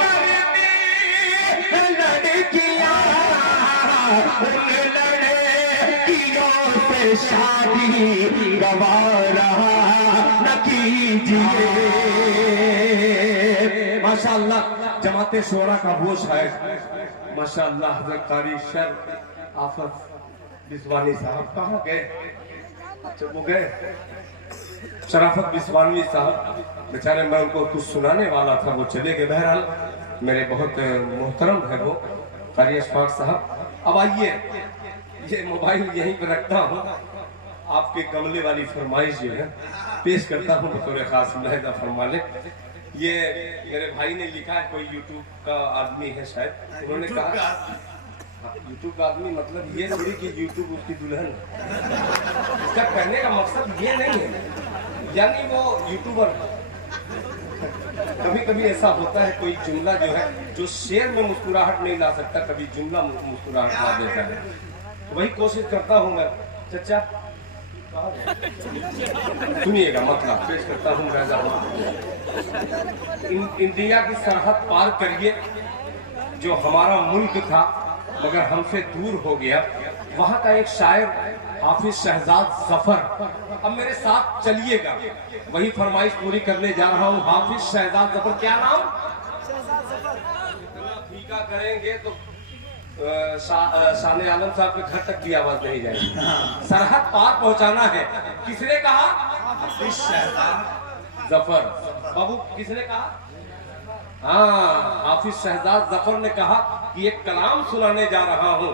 करती है लड़कियां उन लड़कियों से शादी गवारा न कीजिए। माशाअल्लाह जमाते शोरा का वो शायर माशाअल्लाह हज़रत कारी शर आफत बिस्वानी साहब कहाँ गए? अच्छा वो गए शराफत बिस्वानी साहब बेचारे, मैं उनको कुछ सुनाने वाला था वो चले गए। बहरहाल मेरे बहुत मोहतरम है वो कारी अशफाक साहब। अब आइए ये मोबाइल यहीं पर रखता हूँ, आपके गमले वाली फरमाइश जो है पेश करता हूँ बतौर खास। मुलाहिदा फरमा ले। ये मेरे भाई ने लिखा है, कोई यूट्यूब का आदमी है शायद, उन्होंने कहा यूट्यूब का आदमी मतलब ये थोड़ी कि यूट्यूब उसकी दुल्हन है। इसका कहने का मकसद ये नहीं है यानी वो यूट्यूबर है। कभी कभी ऐसा होता है कोई जुमला जो है जो शेर में मुस्कुराहट नहीं ला सकता, कभी जुमला मुस्कुराहट ला देता है। तो वही कोशिश करता हूँ मैं। चचा सुनिएगा मतलब पेश करता हूँ। इंडिया की सरहद पार करिए जो हमारा मुल्क था मगर हमसे दूर हो गया, वहाँ का एक शायर हाफिज शहजाद जफर। अब मेरे साथ चलिएगा, वही फरमाइश पूरी करने जा रहा हूँ। हाफिज शहजाद जफर, क्या नाम? फीका करेंगे तो शान आलम साहब के घर तक भी आवाज नहीं जाएगी। सरहद पार पहुंचाना है। किसने कहा? हाफिज शहजाद जफर। बाबू किसने कहा? हाँ, हाफिज शहजाद जफर ने कहा कि एक कलाम सुनाने जा रहा हूँ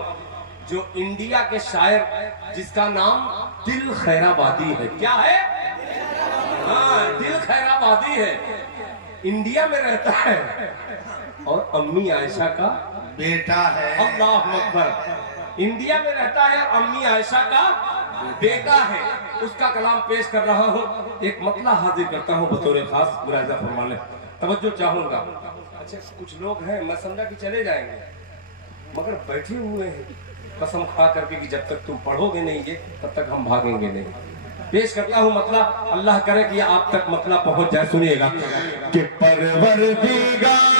जो इंडिया के शायर जिसका नाम दिल खैराबादी है। क्या है? हाँ, दिल खैराबादी है, इंडिया में रहता है और अम्मी आयशा का बेटा है। अल्लाह अकबर। इंडिया में रहता है, अम्मी आयशा का बेटा है। उसका कलाम पेश कर रहा हूँ, एक मतला हाजिर करता हूँ बतौर खास। मुलाहिजा फरमा लें, तवज्जो चाहूंगा। अच्छा, कुछ लोग हैं, मैं समझा कि चले जाएंगे, मगर बैठे हुए हैं कसम खा करके कि जब तक तुम पढ़ोगे नहीं ये, तब तक हम भागेंगे नहीं। पेश करता हूँ मतला, अल्लाह करे कि आप तक मतला पहुंच जाए। सुनिएगा कि परवरदिगार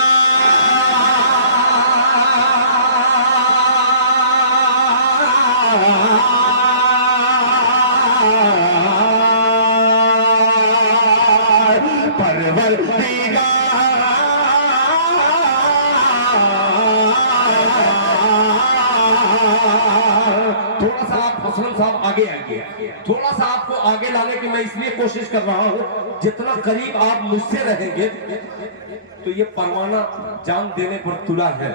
थोड़ा सा आप असलम साहब आगे आएंगे, थोड़ा सा आपको आगे लाने की मैं इसलिए कोशिश कर रहा हूँ, जितना करीब आप मुझसे रहेंगे तो ये परवाना जान देने पर तुला है,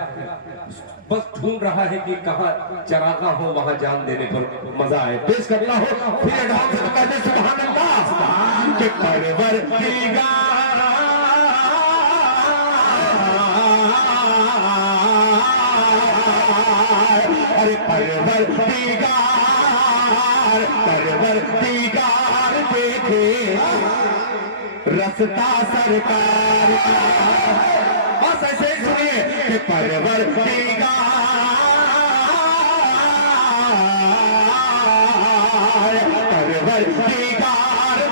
बस ढूंढ रहा है कि कहाँ चरागा हो, वहां जान देने पर मजा आए। पेश करना हो फिर एडवांस से कहते सुभान अल्लाह कि परवरदिगार अरे परवरदिगार देखे रस्ता सरकार का। बस ऐसे ही सुनिए कि परवरदिगार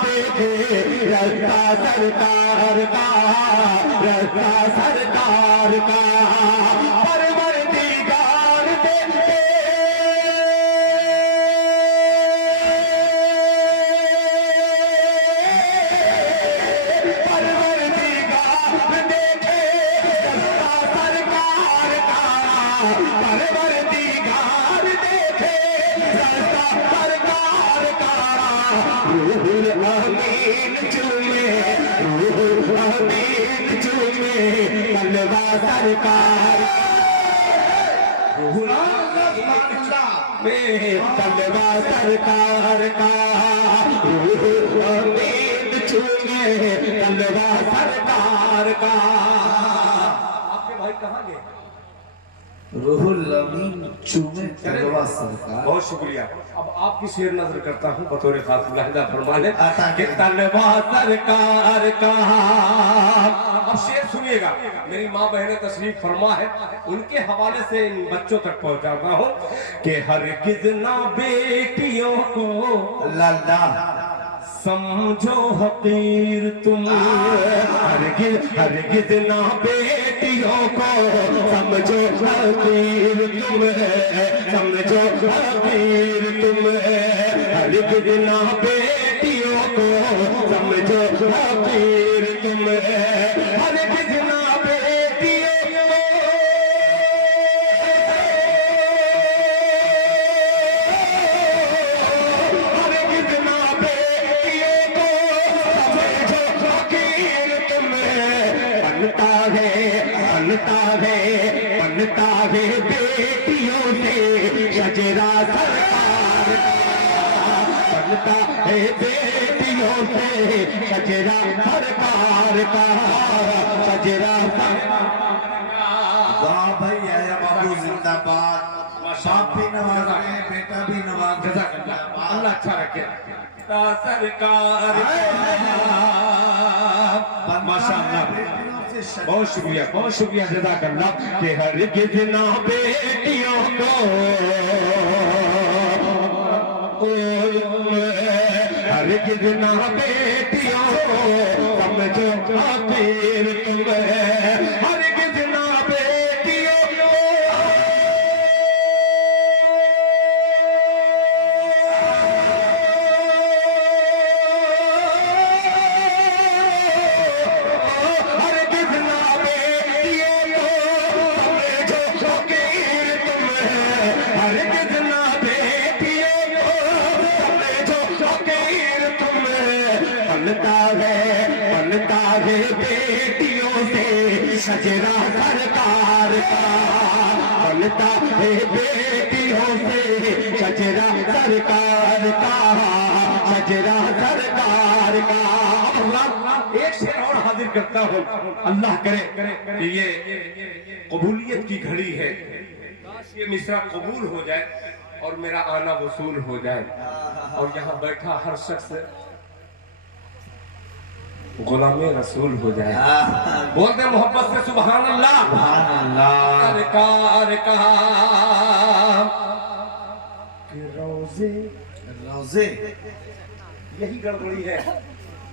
देखे रस्ता सरकार का, रस्ता सरकार का। सरकार तलवा सरकार का छूने तलवा सरकार का। आपके भाई कहाँ गए? रूहुल अमीन चूमे तलवा सरकार। बहुत शुक्रिया। अब आपकी शेर नजर करता हूँ बतौर खास। मुलाहिजा फरमा ले कि तलवा सरकार का। अब शेर सुनिएगा, मेरी माँ बहनें तशरीफ फरमा है, उनके हवाले से इन बच्चों तक पहुंचाता हूँ कि हरगिज़ ना बेटियों को लाला समझो हकीर तुम, हरगिज़ ना बेटियों को समझो हकीर तुम, समझो हकीर तुम, हरगिज़ ना बेटियों को समझो हकीर तुम, हरगिज़ ना बेटियों को बनता है बेटियों से शजरा सरकार का, बनता है बेटियों से शजरा सरकार का, शजरा वाह भाई आया बाबू जिंदाबाद। बाप भी नवाज में, बेटा भी नवाज। अल्लाह अच्छा रखे सरकार। माशाअल्लाह, बहुत शुक्रिया, बहुत शुक्रिया, जज़ाकल्लाह। कि हरगिज़ ना बेटियों को हरगिज़ ना बेटियों को समझो हकीर तुम, हरगिज़ ना बेटियों को बनता है बेटियों से शजरा सरकार का, बनता है बेटियों से शजरा सरकार का, शजरा सरकार का। एक शेर और हाजिर करता हूँ। अल्लाह करे कि ये कबूलियत की घड़ी है, ये मिसरा कबूल हो जाए और मेरा आना वसूल हो जाए और यहाँ बैठा हर शख्स गुलामे रसूल हो जाए। बोलते मोहब्बत से सुभान अल्लाह। सरकार का रोजे रोजे यही गड़बड़ी है,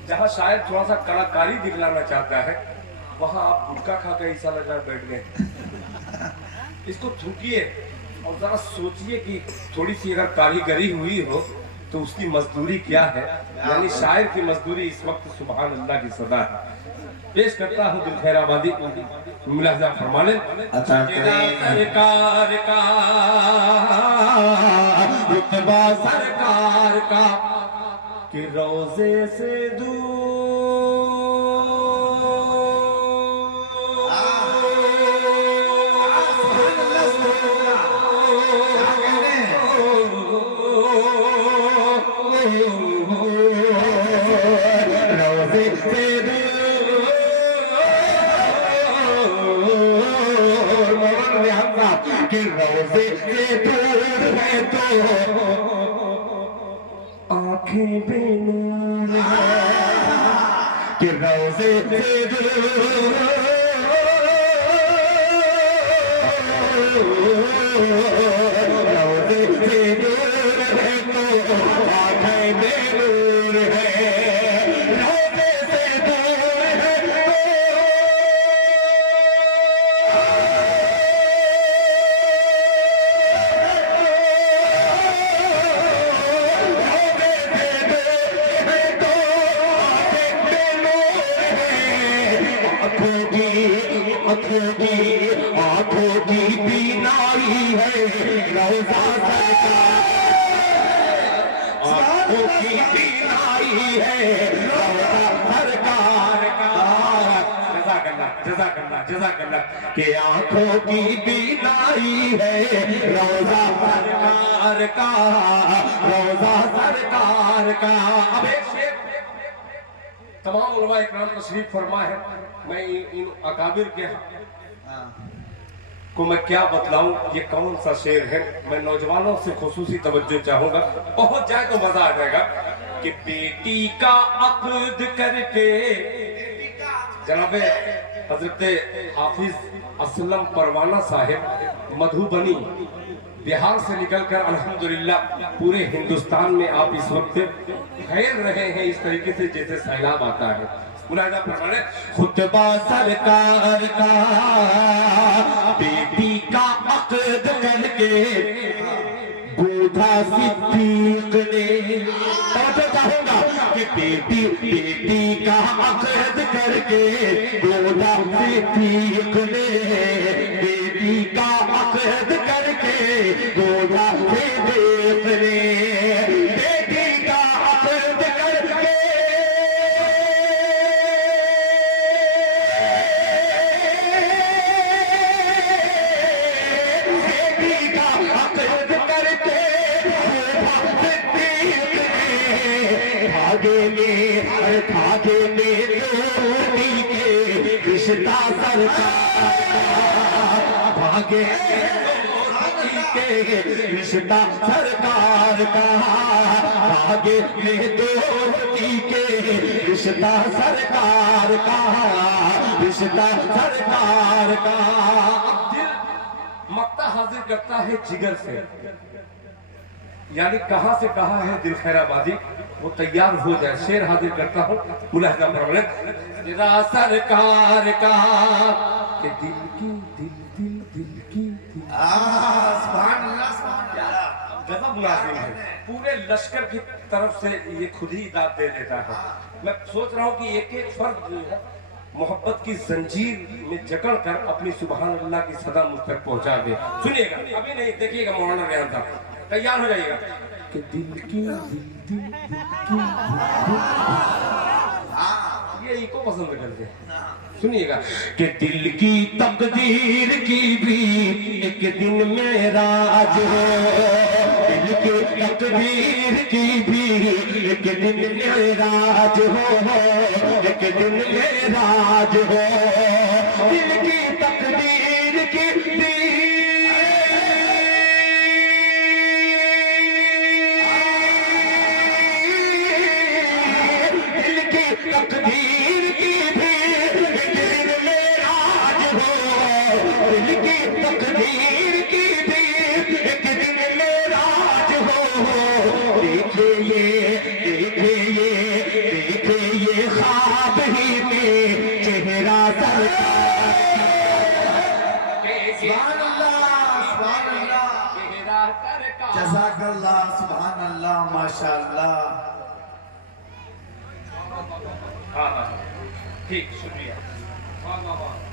जहाँ शायद थोड़ा सा कलाकारी दिखलाना चाहता है वहाँ आप गुटखा खा के ऐसा लगा बैठ गए। इसको थूकिए और जरा सोचिए कि थोड़ी सी अगर कारीगरी हुई हो तो उसकी मजदूरी क्या है। यानी शायर की मजदूरी इस वक्त सुभान अल्लाह की सदा है। पेश करता हूँ दिलखैराबादी मुलाजा फरमा लें। सरकार का रुतबा सरकार का कि रोजे से कि रोजे से दूर है तो आंखें बेनूर है, कि रोजे से दूर रोजे से दूर है तो आंखें बेनूर है, रोजे से दूर है तो आंखों की बीनाई है रोजा सरकार, आंखों की बीनाई है रोजा सरकार का। जज़ाकल्लाह कि आंखों की बीनाई है रोजा सरकार का, रोजा सरकार का। अब एक शेर तमाम उलमा इकराम तशरीफ फरमा है, मैं इन अकाबिर के को मैं क्या बतलाऊं, ये कौन सा शेर है। मैं नौजवानों से खुसूसी तवज्जो चाहूंगा, पहुंच जाए तो मजा आ जाएगा। कि बेटी का अक़द करके जनाबे हजरत हाफिज असलम परवाना साहिब मधुबनी बिहार से निकलकर अल्हम्दुलिल्लाह पूरे हिंदुस्तान में आप इस वक्त फैल रहे हैं इस तरीके से जैसे सैलाब आता है। मुलाहिजा फरमाने खुतबा सरकार का बेटी का अक़द करके बूढ़ा सिद्दीक ने, तो चाहूंगा कि बेटी का अक़द करके बूढ़ा सिद्दीक ने, बेटी का अक़द करके बूढ़ा सिद्दीक ने, बेटी का अक़द करके धागे में जोड़ी के रिश्ता सरकार, धागे के रिश्ता सरकार का, धागे में जोड़ी के रिश्ता सरकार का, रिश्ता सरकार का। दिल मक्ता हाजिर करता है जिगर से, यानी कहां से कहा है दिलखैराबादी वो तैयार हो जाए। शेर हाजिर करता हूँ मुलाहिजा फरमाने सरकार का कि दिल की दिल की गजब लाजिम है। पूरे लश्कर की तरफ से ये खुद ही दाद दे देता है। मैं सोच रहा हूँ कि एक एक फर्द जो है मोहब्बत की जंजीर में जकड़ कर अपनी सुभान अल्लाह की सदा मुझ तक पहुंचा दे। सुनिएगा, अभी नहीं, देखिएगा मौलाना रेहान साहब, तैयार हो जाइएगा कि दिल की ये इको पसंद करते हैं। सुनिएगा कि दिल की तकदीर की भी एक दिन में राज हो, दिल की तकदीर की भी एक दिन मेराज हो, एक दिन मेराज हो, दिल की तकदीर की भी तकदीर की भी एक दिन मेराज हो, दिल की तकदीर की भी एक दिन मेराज हो। देखिए ख्वाब ही में चेहरा सरकार, सुभान अल्लाह, जज़ाकल्लाह, सुभान अल्लाह, माशाअल्लाह। ठीक, शुक्रिया,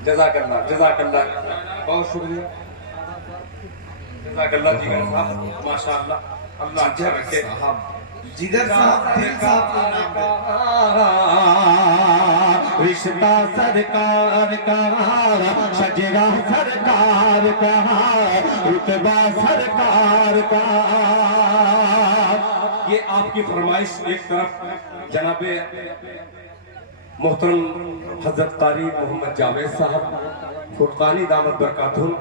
जज़ाकल्लाह, जज़ाकल्लाह, बहुत शुक्रिया, जज़ाकल्लाह जिगर साहब, माशाअल्लाह, अल्लाह अच्छा रखे। जिगर साहब, दिल साहब का नाम है। रिश्ता सरकार का, शजरा सरकार का, रुतबा सरकार का। ये आपकी फरमाइश एक तरफ जनाबे मोहतरम हजरत कारी मोहम्मद जावेद साहब फुरकानी दामत बरकातुहुम,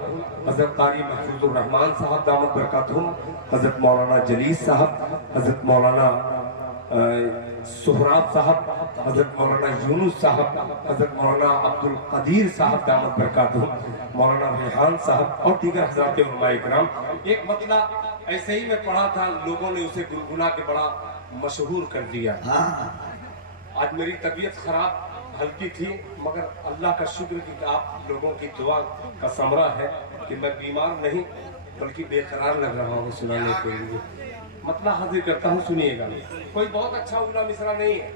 हजरत कारी महफूजुर रहमान साहब दामत बरकातुहुम, हजरत मौलाना जलीस साहब, हजरत मौलाना सुहराब साहब, हजरत मौलाना यूनुस साहब, हजरत मौलाना अब्दुल कदीर साहब दामत बरकातुहुम, मौलाना रेहान साहब और दीगर हजरात उलमाए किराम। एक मतला ऐसे ही मैं पढ़ा था, लोगों ने उसे गुनगुना के बड़ा मशहूर कर दिया। आज मेरी तबीयत खराब हल्की थी, मगर अल्लाह का शुक्र कि आप लोगों की दुआ का समरा है कि मैं बीमार नहीं बल्कि बेकरार लग रहा हूँ सुनाने के लिए। मतलब हाजिर करता हूँ, सुनिएगा। कोई बहुत अच्छा उगला मिसरा नहीं है,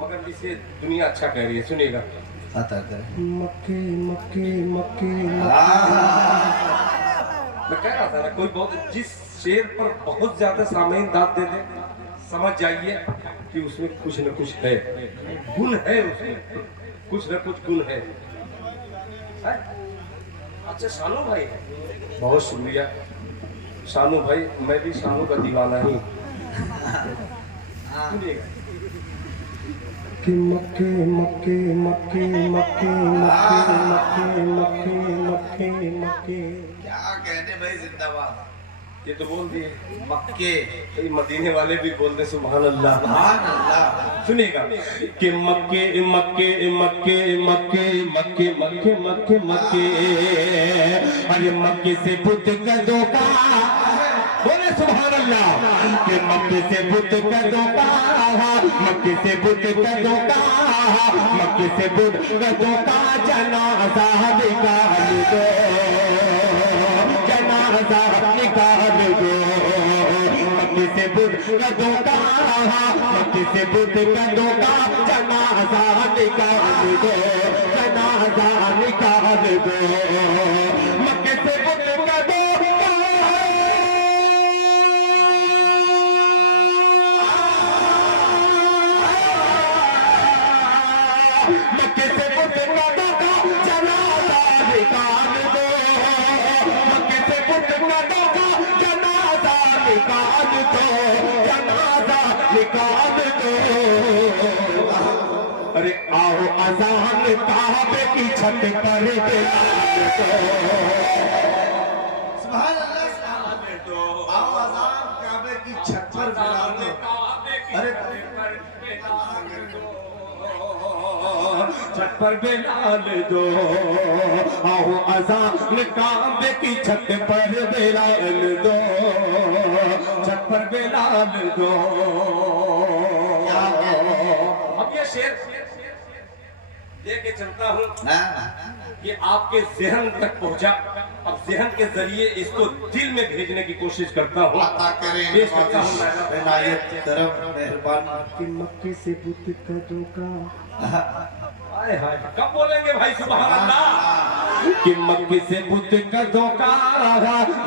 मगर इसे दुनिया अच्छा कह रही है, सुनिएगा। मक्के मक्के मक्के मैं कह रहा था ना, कोई बहुत जिस शेर पर बहुत ज्यादा सामयीन दाद दे दे, समझ जाइए कि उसमें कुछ न कुछ है, गुण है, उसमें कुछ न कुछ गुण है। अच्छा शानू भाई है, बहुत शुक्रिया शानू भाई, मैं भी शानू का दीवाना ही। कि मक्के मक्के मक्के मक्के मक्के मक्के मक्के मक्के, क्या कहने भाई, जिंदाबाद। ये तो बोल दिए मक्के, मदीने वाले भी बोल दे सुभान अल्लाह, सुभान अल्लाह। सुनिएगा कि मक्के मक्के मक्के मक्के मक्के मक्के मक्के मक्के, अरे मक्के से बुत का धोखा, बोले सुभान अल्लाह। कि मक्के से बुत का धोखा, मक्के से बुत का धोखा, मक्के से बुत का धोखा, जनाज़ा निकाल दो, जनाज़ा निकाल दो। मक्के से बुत का धोखा, मक्के से बुत का धोखा, जनाज़ा निकाल दो, जनाज़ा निकाल दो। मक्के से बुत का धोखा, मक्के से बुत का धोखा, जनाज़ा निकाल दो, मक्के से बुत का धोखा, जनाज़ा निकाल दो, जनाज़ा निकाल दो। अरे आओ अज़ान काबे की छत पर सुभान अल्लाह, सुभान अल्लाह। आओ अज़ान काबे की छत पर बुला दो। अरे छत पर बेलाल दो, आओ अज़ान काबे की छत पर बेलाल दो, छत पर बेलाल दो। अब ये शेर लेके चलता हूँ, ये आपके जहन तक पहुंचा। अब जहन के जरिए इसको दिल में भेजने की कोशिश करता हूँ। पेश करता हूँ कि मक्के से बुत का धोखा, हाय हाय, कब बोलेंगे भाई सुभान अल्लाह। कि मक्के से बुत का धोखा,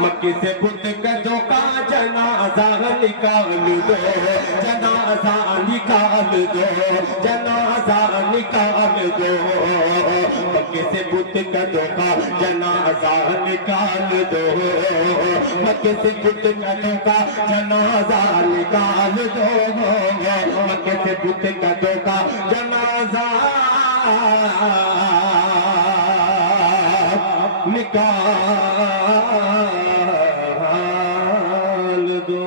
मक्के से बुत का धोखा, जनाज़ा निकाल दो, जनाज़ा निकाल दो, जनाजा निकाल दो, मक्के से बुत कदों का जनाजा निकाल दो, मक्के से बुत कदों का जनाजा निकाल दो, मक्के से बुत कदों का जनाजा निकाल दो।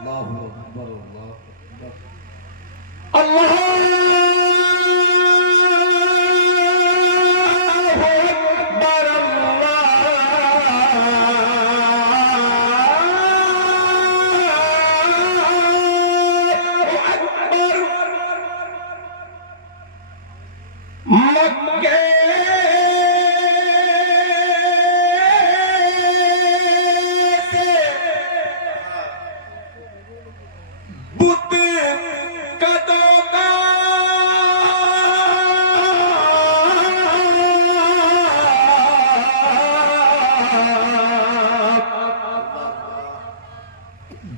अल्लाहु अकबर, अल्लाहु अकबर, अल्लाह मक्के से बुत कदों का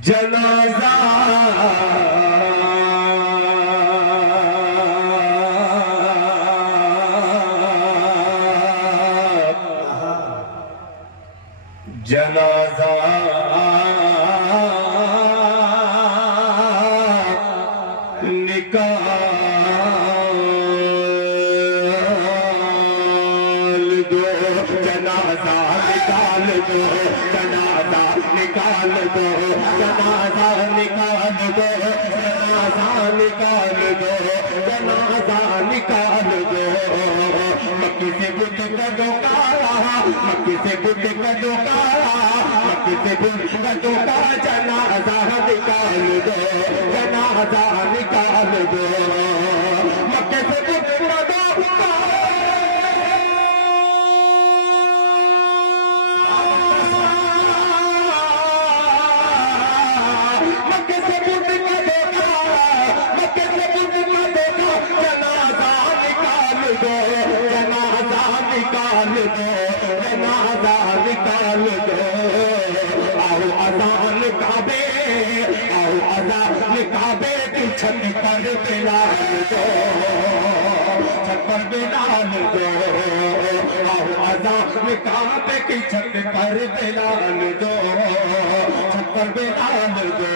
जनाजा जनाजा निकाल दो, जनाजा निकाल दो, जनाजा निकाल दो, जनाजा निकाल दो, जनाजा निकाल दो, जनाजा निकाल दो, मक्के से बुत कदों का, मक्के से बुत कदों का, मक्के से बुत कदों का जनाजा निकाल दो, जनाजा निकाल दो, मक्के से बुत कदों का मक्के से बुत कदों का, मक्के से बुत कदों का जनाजा निकाल दो, जनाजा निकाल दो, जनाजा निकाल दो। आओ अज़ान काबे, आओ अज़ान काबे की छत पर बिलाल दो, छत पर बिलाल दो, आओ अज़ान काबे की छत पर बिलाल दो, छत पर बिलाल दो,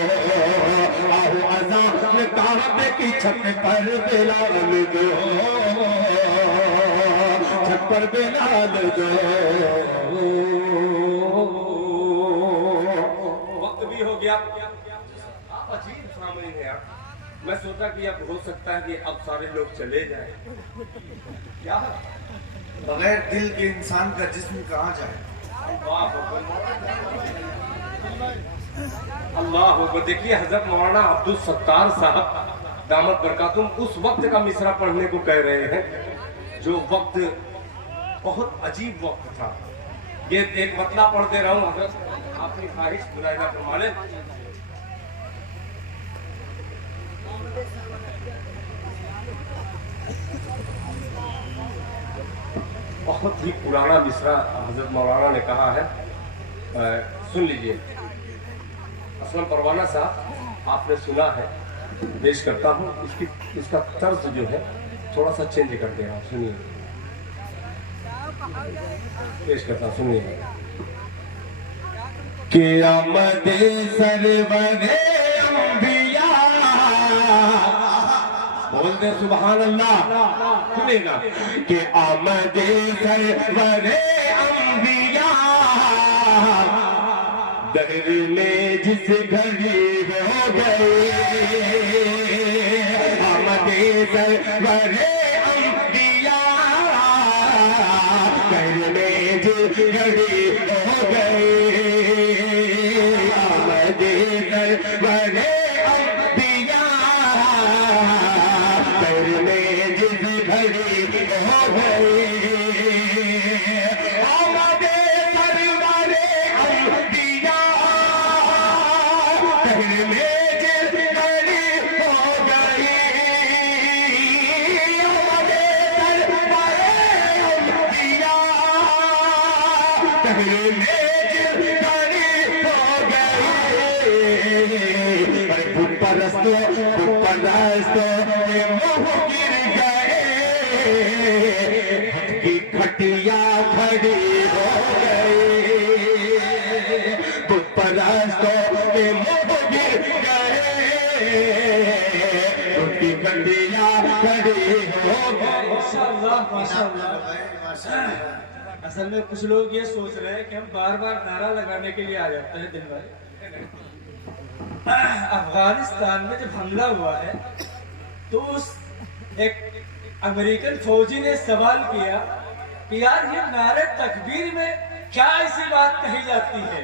आओ अज़ान काबे की छत पर बिलाल दो, छत पर बिलाल दो। वक्त भी हो गया, आप अजीब सामने हैं यार। मैं सोचा कि अब हो सकता है कि अब सारे लोग चले जाएं। क्या बगैर दिल के इंसान का जिस्म कहाँ जाए? अल्लाह हो। देखिए हजरत मौलाना अब्दुल सत्तार साहब दामद बरकातुम उस वक्त का मिसरा पढ़ने को कह रहे हैं जो वक्त बहुत अजीब वक्त था। ये एक मतला पढ़ दे रहा हूँ हजरत, आपकी ख्वाहिश बुराई ना फरमा लें। बहुत ही पुराना मिसरा हजरत मौलाना ने कहा है, सुन लीजिए। असलम परवाना साहब आपने सुना है, पेश करता हूँ। इसका तर्ज जो है थोड़ा सा चेंज कर दे रहा हूँ, सुनिए। पेश करता हूँ, सुनिए। क़यामत सरवरे अंबिया, बोल दे सुभान अल्लाह। सुनिएगा कि क़यामत सरवरे अंबिया, दहर में जिस घड़ी हो गई, क़यामत सरवरे अंबिया, दहर में जिस घड़ी हो गई, क़यामत सरवरे अंबिया, दहर में जिस घड़ी हो गई, आमदे सरवरे अंबिया, कहर में जिल गली हो गई हमारे दरबारे अम्बिया कहर में जिल गली हो गई अरे परस्तों में मोह गिर गए की खटिया खड़ी हो गई परस्तों में मोह गिर गए उनकी खटिया खड़ी हो गई। माशाअल्लाह माशाअल्लाह। असल में कुछ लोग ये सोच रहे हैं कि हम बार बार नारा लगाने के लिए आ जाते हैं दिन भर। अफगानिस्तान में जब हमला हुआ है तो उस एक अमेरिकन फौजी ने सवाल किया कि यार ये नारे तकबीर में क्या ऐसी बात कही जाती है,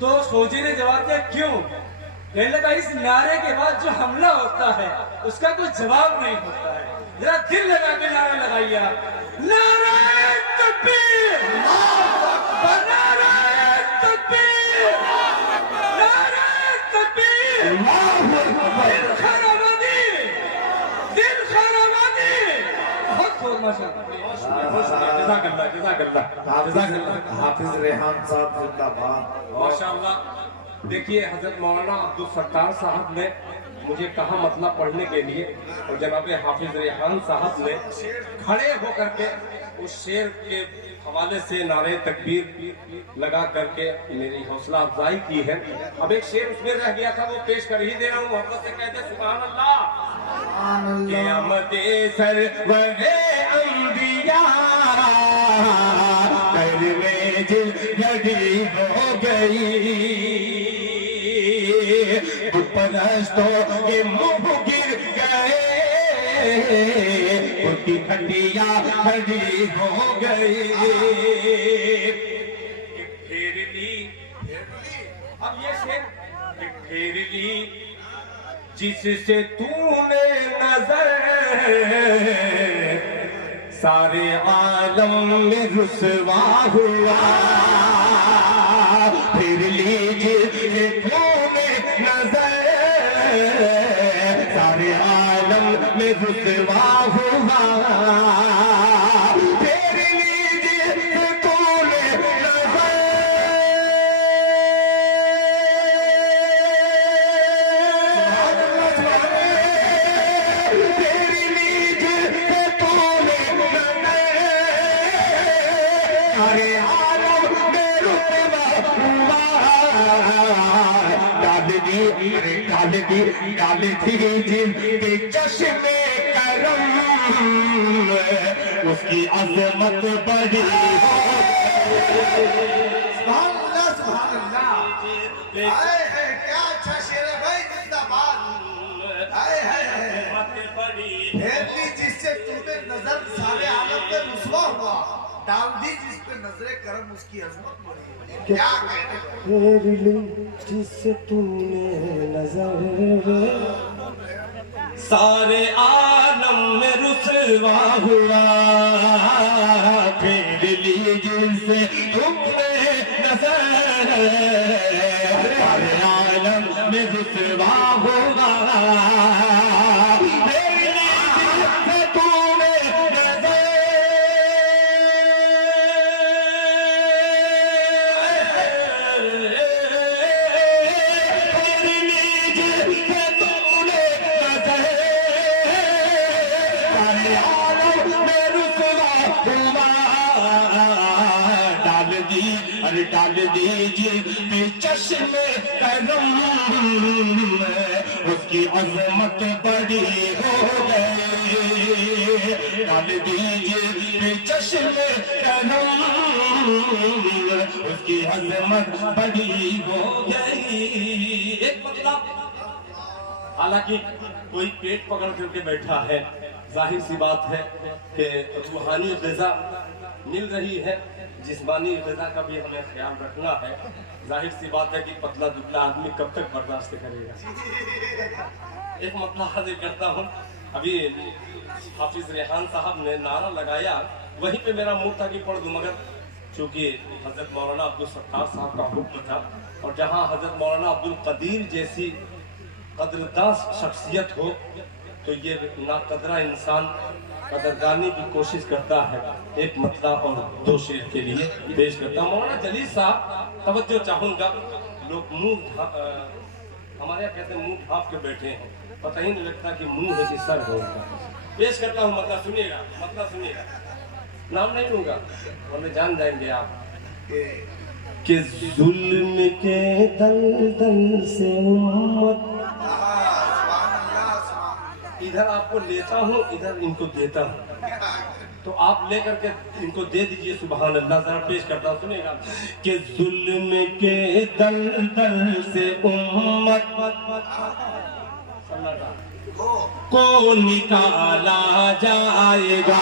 तो फौजी ने जवाब दिया क्यों? कहने लगा इस नारे के बाद जो हमला होता है उसका कोई जवाब नहीं होता है। जरा दिल लगा के नारा लगाइए आप, नारे तकबीर, नारे तकबीर, नारे तकबीर, दिल खराबादी, दिल खराबादी। बहुत खूब माशाअल्लाह। हाफिज रेहान साहब जिंदाबाद। माशाअल्लाह। देखिए हजरत मौलाना अब्दुल सत्तार साहब ने मुझे कहा मतलब पढ़ने के लिए और जनाब हाफिज रेहान साहब ने खड़े होकर के उस शेर के हवाले से नारे तकबीर लगा करके मेरी हौसला अफजाई की है। अब एक शेर उसमें रह गया था वो पेश कर ही दे रहा हूँ। मोहब्बत से कहते सुभान अल्लाह। क़यामत सरवरे अंबिया कर में जिल घड़ी हो गई परस्तों के मुंह गिर गए उनकी खटिया खड़ी हो गई। फेर ली अब ये शेर फेर ली जिससे तूने नजर सारे आलम में रुसवा हुआ फिर लीजिए तूने नजर सारे आलम में रुसवा हुआ फिर लीजिए तूने नजर फिर लीजिए तूने सारे आलम में रुतबा हुआ डाल दी जिनके चश्मे करम उसकी अजमत बड़ी हो सुभान अल्लाह सुभान अल्लाह। हाय हाय क्या अच्छा शेर है भाई जिंदाबाद। हाय हाय फेर दी जिससे तूने नजर सारे आलम में रुसवा हुआ डाल दी जिस पे नजरे करम उसकी अजमत बड़ी है। क्या कहते जिससे तूने नजर सारे आलम में रुसवा हुआ फेर लीजिए से तुमने नजर सारे आलम में रुसवा हुआ फेर लीजिए से तुमने नजर फेर लीजिए से तुमने नजर सारे आलम में रुसवा हुआ डाल दीजिए चश्मे करम उसकी अजमत बड़ी हो गई डाल दीजिए चश्मे करम उसकी अजमत बड़ी हो गई। एक मतलब हालांकि कोई पेट पकड़ करके बैठा है, जाहिर सी बात है कि रूहानी ग़िज़ा मिल रही है, जिस्मानी ग़िज़ा का भी हमें ख्याल रखना है। जाहिर सी बात है कि पतला दुबला आदमी कब तक बर्दाश्त करेगा। एक मसला हाजिर करता हूँ। अभी हाफिज रेहान साहब ने नारा लगाया, वहीं पे मेरा मुंह था कि पढ़ दूं, मगर चूँकि हजरत मौलाना अब्दुल सत्तार साहब का हुक्म था, और जहाँ हजरत मौलाना अब्दुल कदीर जैसी कदरदान शख्सियत हो तो ये नाकदरा इंसान कदरदानी की कोशिश करता है। एक मतला और 2 शेर के लिए पेश करता हूँ। मौलाना जलील साहब तवज्जो चाहूँगा, लोग हमारे यहाँ कहते हैं मुंह ढाँप के बैठे हैं, पता ही नहीं लगता कि मुंह है कि सर है उनका। पेश करता हूँ, मतलब सुनिएगा, मतलब सुनिएगा, नाम नहीं लूंगा वरना जान जाएंगे आप। कि जुल्म के दलदल से उम्मत, इधर आपको लेता हूँ, इधर इनको देता हूँ, तो आप लेकर के इनको दे दीजिए। सुभान अल्लाह। जरा पेश करता हूँ, सुनिएगा। कि जुल्म के दलदल से उम्मत को निकाला जाएगा।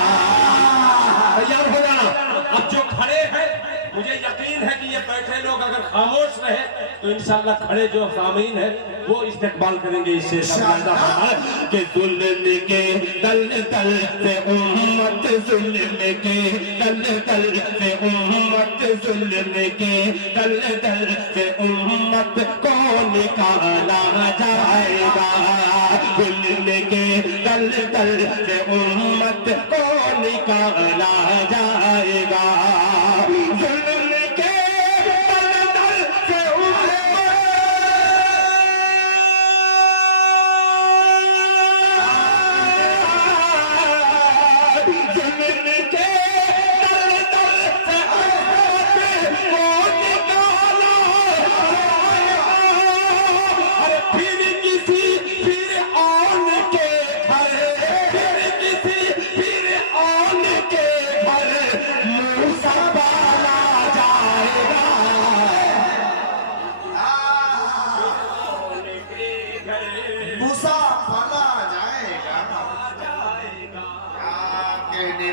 तैयार हो जाना। अब जो खड़े हैं, मुझे यकीन है कि ये बैठे लोग अगर खामोश रहे तो इंशाल्लाह खड़े जो सामीन है वो इस्तेकबाल करेंगे इससे। कि जुल्म के दलदल से उम्मत, जुल्म के दलदल से उम्मत, जुल्म के दलदल से उम्मत को निकाला जाएगा। जुल्म के दलदल से उम्मत को निकाला जाएगा।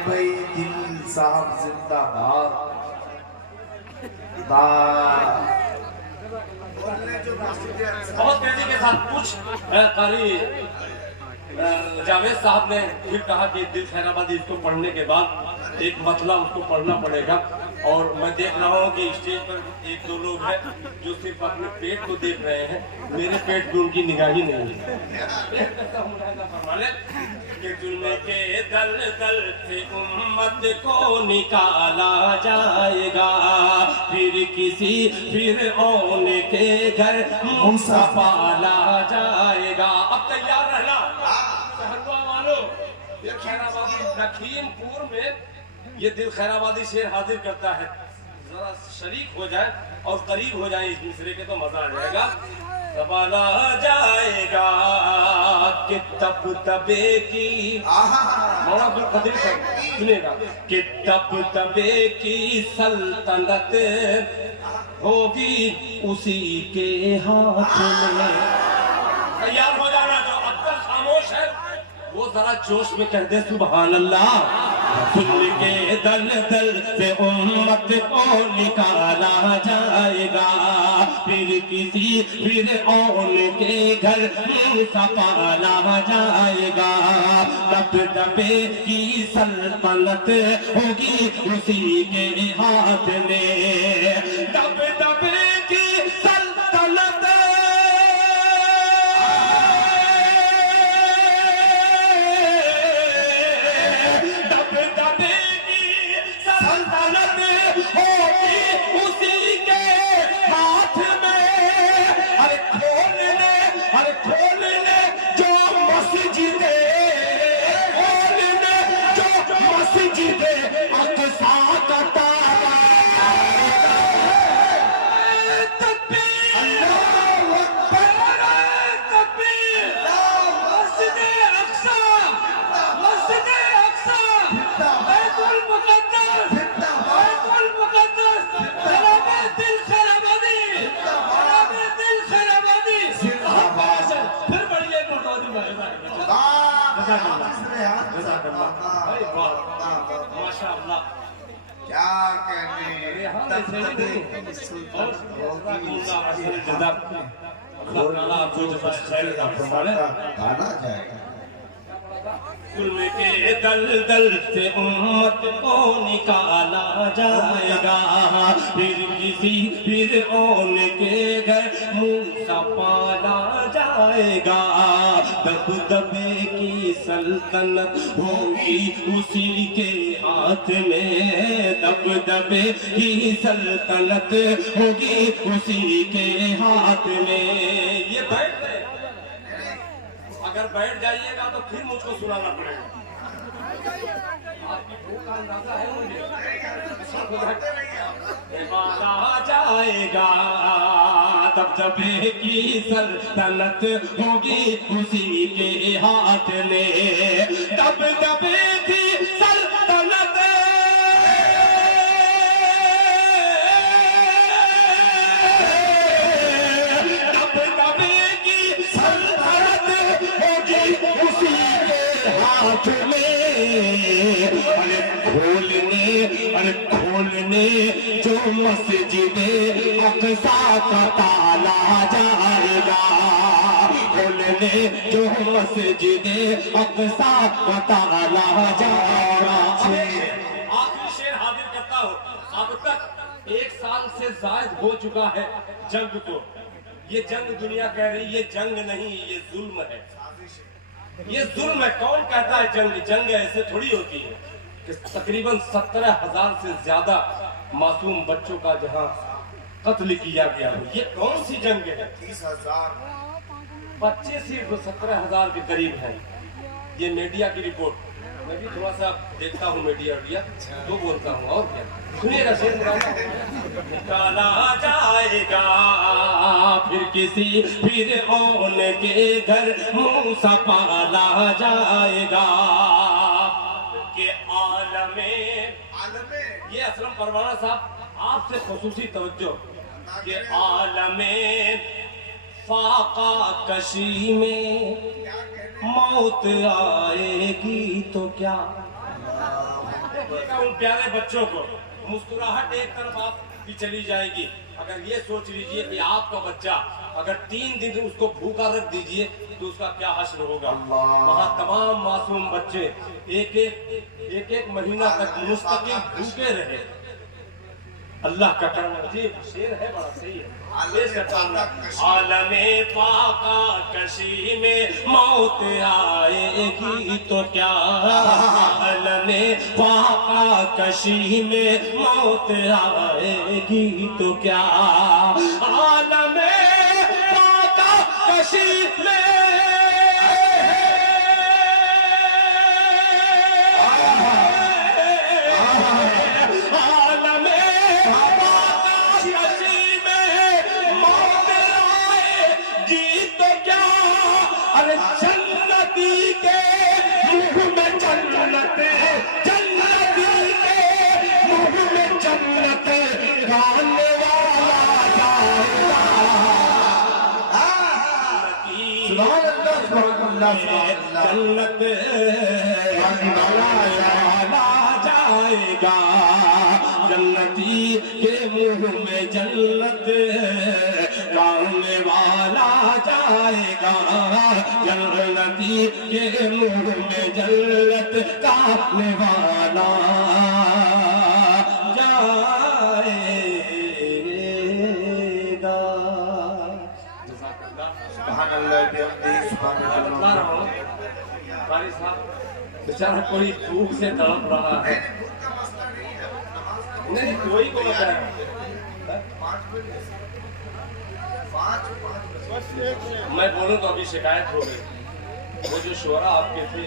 भाई दिल साहब जिंदाबाद। बहुत तेजी के साथ कुछ कारी जावेद साहब ने फिर कहा कि दिल खैराबादी इसको पढ़ने के बाद एक मतला उसको पढ़ना पड़ेगा। और मैं देख रहा हूँ कि स्टेज पर 1-2 लोग हैं जो सिर्फ अपने पेट को देख रहे हैं, मेरे पेट पे उनकी निगाह ही नहीं है। कि जुल्म के दलदल से उम्मत को निकाला जाएगा, फिर औन के घर मूसा पाला जाएगा। अब तैयार रहना सहरवा वालों। ये खैराबादी लखीमपुर में ये दिल खैराबादी शेर हाजिर करता है, जरा शरीक हो जाए और करीब हो जाए इस दूसरे के तो मजा आ जाएगा। सवाला जाएगा कि तब तबे की मौलाना अब्दुल कदीर साहब सुनेगा कि तब तबे की सल्तनत होगी उसी के हाथ में। तैयार हो जाना। जो अब तक खामोश है वो जरा जोश में कह दे सुभान अल्लाह। जुल्म के दलदल से उम्मत को निकाला जाएगा, फिर औन के घर मूसा पाला जाएगा। दबदबे की सल्तनत होगी उसी के हाथ में। दबदबे की सल्तनत क्या कहने गाना जाएगा। जुल्म के दलदल से उम्मत को निकाला जाएगा, फिर ओन के घर मूसा पाला जाएगा। दबदबे की सल्तनत होगी उसी के हाथ में, दबदबे की सल्तनत होगी उसी के हाथ में। ये बैठ गए, अगर बैठ जाइएगा तो फिर मुझको सुनाना पड़ेगा। आपकी भूख का अंदाजा है मुझे। माना जाएगा दबदबे की सल्तनत होगी उसी के हाथ में, दबदबे की सल्तनत दबदबे की सल्तनत होगी उसी के हाथ में। अरे खोलने जो मस्जिदे अक़सा का ताला जाएगा, खोलने जो मस्जिदे अक़सा का ताला जाएगा। आखिरी शेर हाजिर करता हूँ। अब तक 1 साल से जायद हो चुका है जंग को। ये जंग दुनिया कह रही ये जंग नहीं, ये जुल्म है, ये जुल्म है। कौन कहता है जंग? जंग ऐसे थोड़ी होती है कि तकरीबन 17,000 से ज्यादा मासूम बच्चों का जहां कत्ल किया गया हो। ये कौन सी जंग है? 30,000 बच्चे सिर्फ 17,000 के करीब हैं। ये मीडिया की रिपोर्ट। मैं भी थोड़ा सा देखता हूँ मीडिया तो बोलता हूँ। और क्या सुनिएगा, शेर निकाला जाएगा फिर ओन के घर मूसा पाला जाएगा के आलमे। ये असलम परवाना साहब आपसे खुसूसी तवज्जो के आलमे फाका कशी में मौत आएगी तो क्या। उन प्यारे बच्चों को मुस्कुराहट एक तरफ आपकी चली जाएगी। अगर ये सोच लीजिए कि आपका बच्चा अगर 3 दिन उसको भूखा रख दीजिए तो उसका क्या हश्र होगा। वहाँ तमाम मासूम बच्चे एक महीना तक मुस्तकिल भूखे रहे। अल्लाह का करम अजीब शेर है, बड़ा सही है। आलमे पाका कशी में मौत आएगी तो क्या, आलमे पाका कशी में मौत आएगी तो क्या, आलमे पाका कशी में जन्नती के मुंह में जन्नत, जन्नती के मुंह में जन्नत खाने वाला जाएगा। सुभान अल्लाह, सुभान अल्लाह। जन्नत खाने वाला जाएगा, जन्नती के मुंह में जन्नत खाने वाला जाएगा, जन्नती के मुंह में जन्नत खाने वाला जाएगा। बता रहा हूँ बारिश साहब बेचारा कोई भूख से तड़प रहा है। नहीं कोई को मैं बोलूं तो अभी शिकायत हो गई। वो जो शोरा आपके थे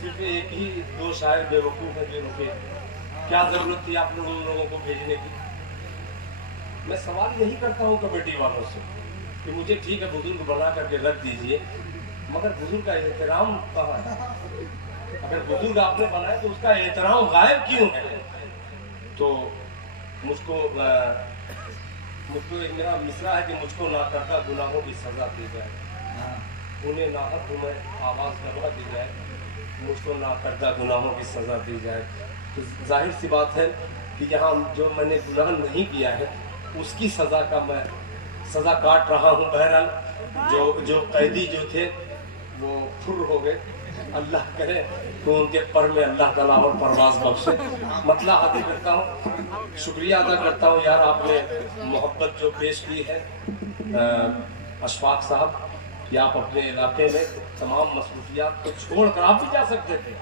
सिर्फ एक ही 2 शायर बेवकूफ है जो रुके। क्या जरूरत थी आप लोगों को भेजने की? मैं सवाल यही करता हूँ कमेटी वालों से कि मुझे ठीक है बुजुर्ग बना करके रख दीजिए, मगर बुजुर्ग का एहतराम कहाँ है? अगर बुजुर्ग आपने बनाया तो उसका एहतराम गायब क्यों है? तो मुझको एक मेरा मिसरा है कि मुझको ना करता गुनाहों की सजा दी जाए, उन्हें नाहक में आवाज करवा दी जाए, मुझको ना करता गुनाहों की सजा दी जाए। तो जाहिर सी बात है कि यहाँ जो मैंने गुनाह नहीं किया है उसकी सजा का मैं सजा काट रहा हूँ। बहरहाल जो कैदी जो थे वो फुर हो गए। अल्लाह करे तो उनके पर में अल्लाह ताला और परवाज बख्शे। मतलब अदा करता हूँ, शुक्रिया अदा करता हूँ यार, आपने मोहब्बत जो पेश की है अशफाक साहब, कि आप अपने इलाके में तमाम मसरूफियात को छोड़कर आप भी जा सकते थे,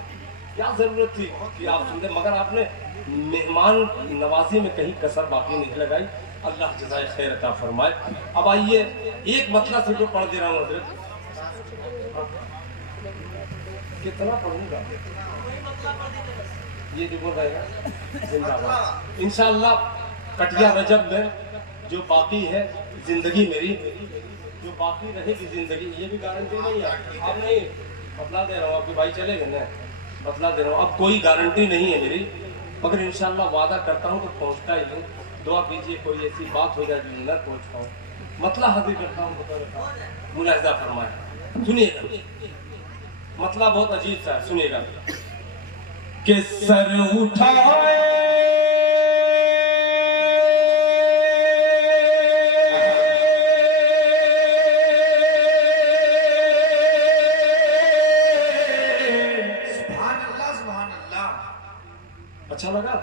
क्या ज़रूरत थी कि आप सुनते, मगर आपने मेहमान नवाजी में कहीं कसर बाकी नहीं लगाई। अल्लाह जज़ाए खैर अता फरमाए। अब आइए एक मतलब सिर्फ पढ़ दे रहा हूँ हज़रत, कितना पढ़ूंगा ये जो बोल रहेगा जिंदाबाद। इंशाअल्लाह कटिया रजब में जो बाकी है जिंदगी मेरी, जो बाकी रहेगी जिंदगी, ये भी गारंटी नहीं है। अब नहीं बतला दे रहा हूँ, आपके भाई चले गए ना, बतला दे रहा हूँ, अब कोई गारंटी नहीं है मेरी, मगर इंशाअल्लाह वादा करता हूँ तो पहुँचता ही हूँ। दुआ कीजिए कोई ऐसी बात हो जाए जो न पहुँच पाऊँ। मतलब हाजिर करता हूँ, मुलाहिजा फरमाए, सुनिएगा मतलब बहुत अजीब सा, सुनिएगा। कि सर उठाए अच्छा लगा?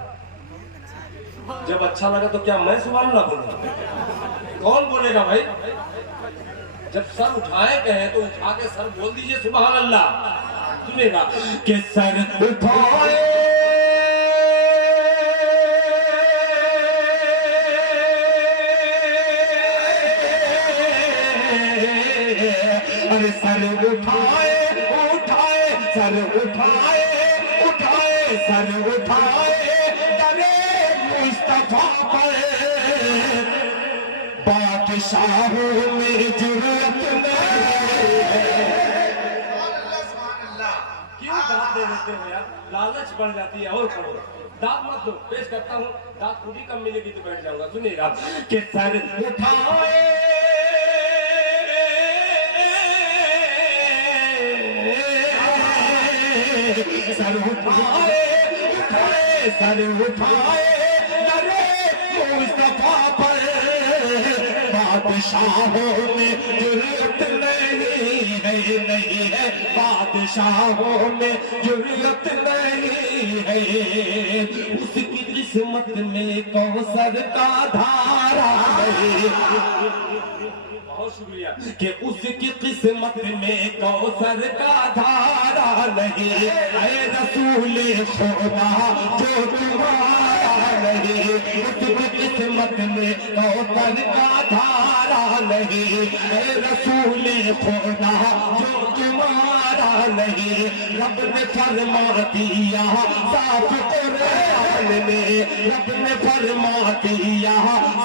जब अच्छा लगा तो क्या मैं सुभान अल्लाह बोलूं? कौन बोलेगा भाई? जब सर उठाए कहे तो उठा के सर बोल दीजिए सुभान अल्लाह। सुनेगा कि सर उठाए अरे सर उठाए उठाए सर उठाए उठाए सर उठाए दरे मुस्तफा पर बादशाहों में जुर्रत क्यों दाद दे देते हो यार? लालच बढ़ जाती है। और पढ़ो, दाद मत दो, पेश करता हूँ, दाद खुद ही कम मिलेगी तो बैठ जाऊंगा। सुनिएगा कि सर उठाए सर उठाए उठाए सर उठाए दरे मुस्तफा पर बादशाहों में जुर्रत नहीं है, नहीं है बादशाहों में जुर्रत नहीं है। उसकी किस्मत में कौसर का धारा नहीं, बहुत शुक्रिया, कि उसकी किस्मत में कौसर का धारा नहीं। ऐ रसूल खुदा जो तुम्हारा नहीं, उसकी किस्मत में कौसर का धारा नहीं। ऐ रसूल खुदा जो तुम्हारा नहीं, रब ने फरमा दिया साफ कुरान में, रब ने फरमा दिया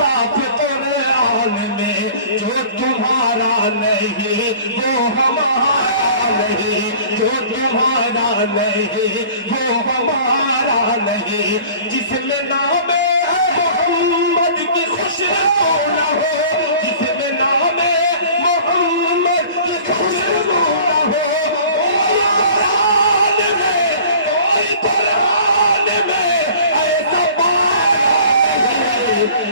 साफ कुरान में, जो तुम्हारा नहीं वो हमारा नहीं, जो तुम्हारा नहीं वो हमारा नहीं। जिसमें नाम है मोहम्मद की खुशबू न हो, जिसमें नाम है मोहम्मद की खुशबू न हो, कोई कुरान में ऐसा पाया नहीं।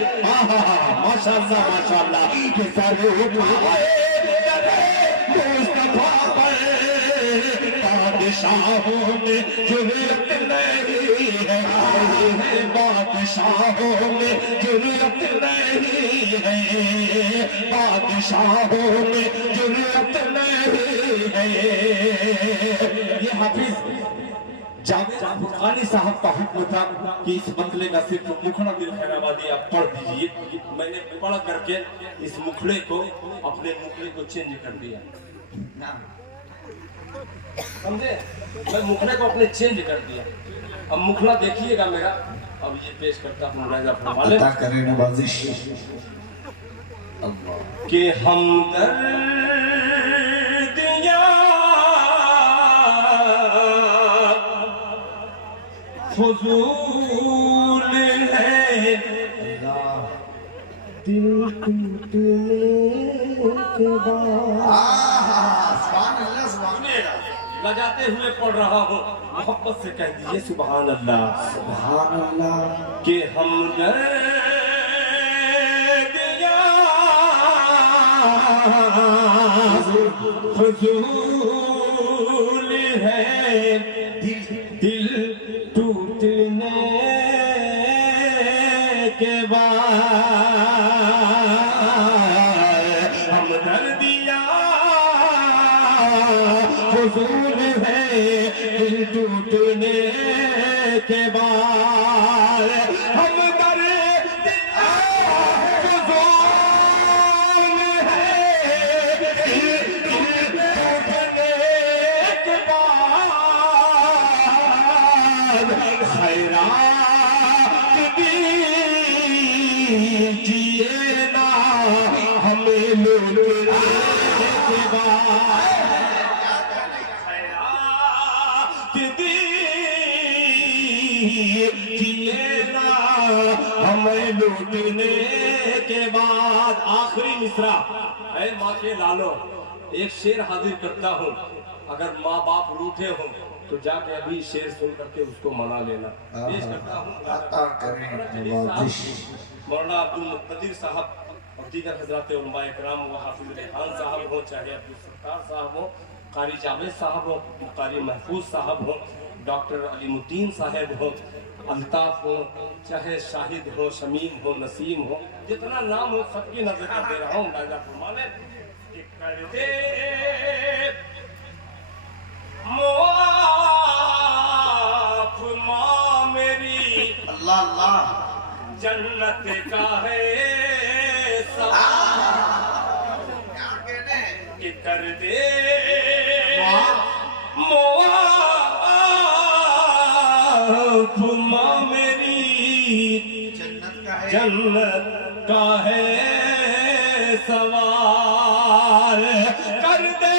माशाअल्लाह माशाअल्लाह कि सर उठाए मुस्तफा पर बादशाहों में जुर्रत नहीं है, बादशाहों में जुर्रत नहीं है, बादशाहों में जुर्रत नहीं है। ये हाफिज जावेद अफगानी साहब का हुक्म था कि इस बंगले का सिर्फ मुखड़ा दिल खैराबादी आप पढ़ दीजिए। मैंने पढ़ करके इस मुखड़े को, अपने मुखड़े को चेंज कर दिया, समझे? मैं मुखड़े को अपने चेंज कर दिया। अब मुखड़ा देखिएगा मेरा, अब ये पेश करता हूँ राजा फरमाले करें नवाजिश कि हमदर्द फजूल है, दिल टूटने के बाद लजाते हुए पढ़ रहा हूँ, मोहब्बत से कह दीजिए सुभान अल्लाह, सुभान अल्लाह कि हमदर्द फजूल फजूल है दिल टूटने के बाद हमदर्दिया फजूल है दिल टूटने के बाद हमदर्दिया फजूल है दिल टूटने के बाद खैरात दीजिए ना हमें लूटने के बाद खैरात दीजिए ना हमें लूटने के बाद। आखिरी मिसरा है माँ के लालो, एक शेर हाजिर करता हूँ, अगर माँ बाप रूठे हो तो जाके अभी शेर सुन करके उसको मना लेना। पेश करता हूँ मौलाना अब्दुल मुक़्तदिर साहब और दीगर हजरात उलमा इकराम व हाफिज खान साहब हो, चाहे अब्दुल सत्तार साहब हो, कारी जावेद साहब हो, कारी महफूज साहब हो, डॉक्टर अलीमुद्दीन साहब हो, अल्ताफ हो, चाहे शाहिद हो, शमीम हो, नसीम हो, जितना नाम हो सबकी नजर दे रहा हूँ। दादा फरमाने कर दे माफ माँ मेरी, अल्लाह अल्लाह जन्नत का है सवाल क्या कहने कि कर दे माफ माँ मेरी, जन्नत का है जन्नत का है सवाल कर दे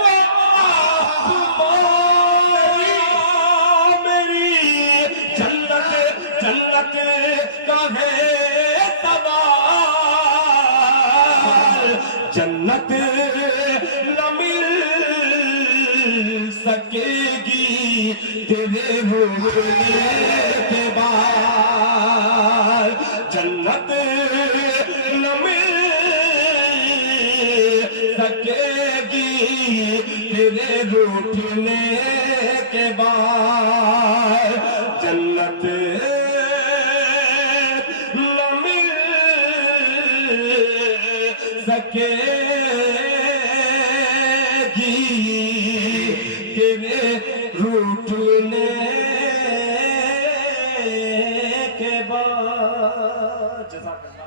माफ माँ मेरी, जन्नत जन्नत का है सवाल। जन्नत न मिल सकेगी तेरे रोने के बाद, जन्नत न मिल सकेगी तेरे रूठने के बाद, जन्नत न मिल सकेगी तेरे रूठने के बाद। जज़ाकल्लाह।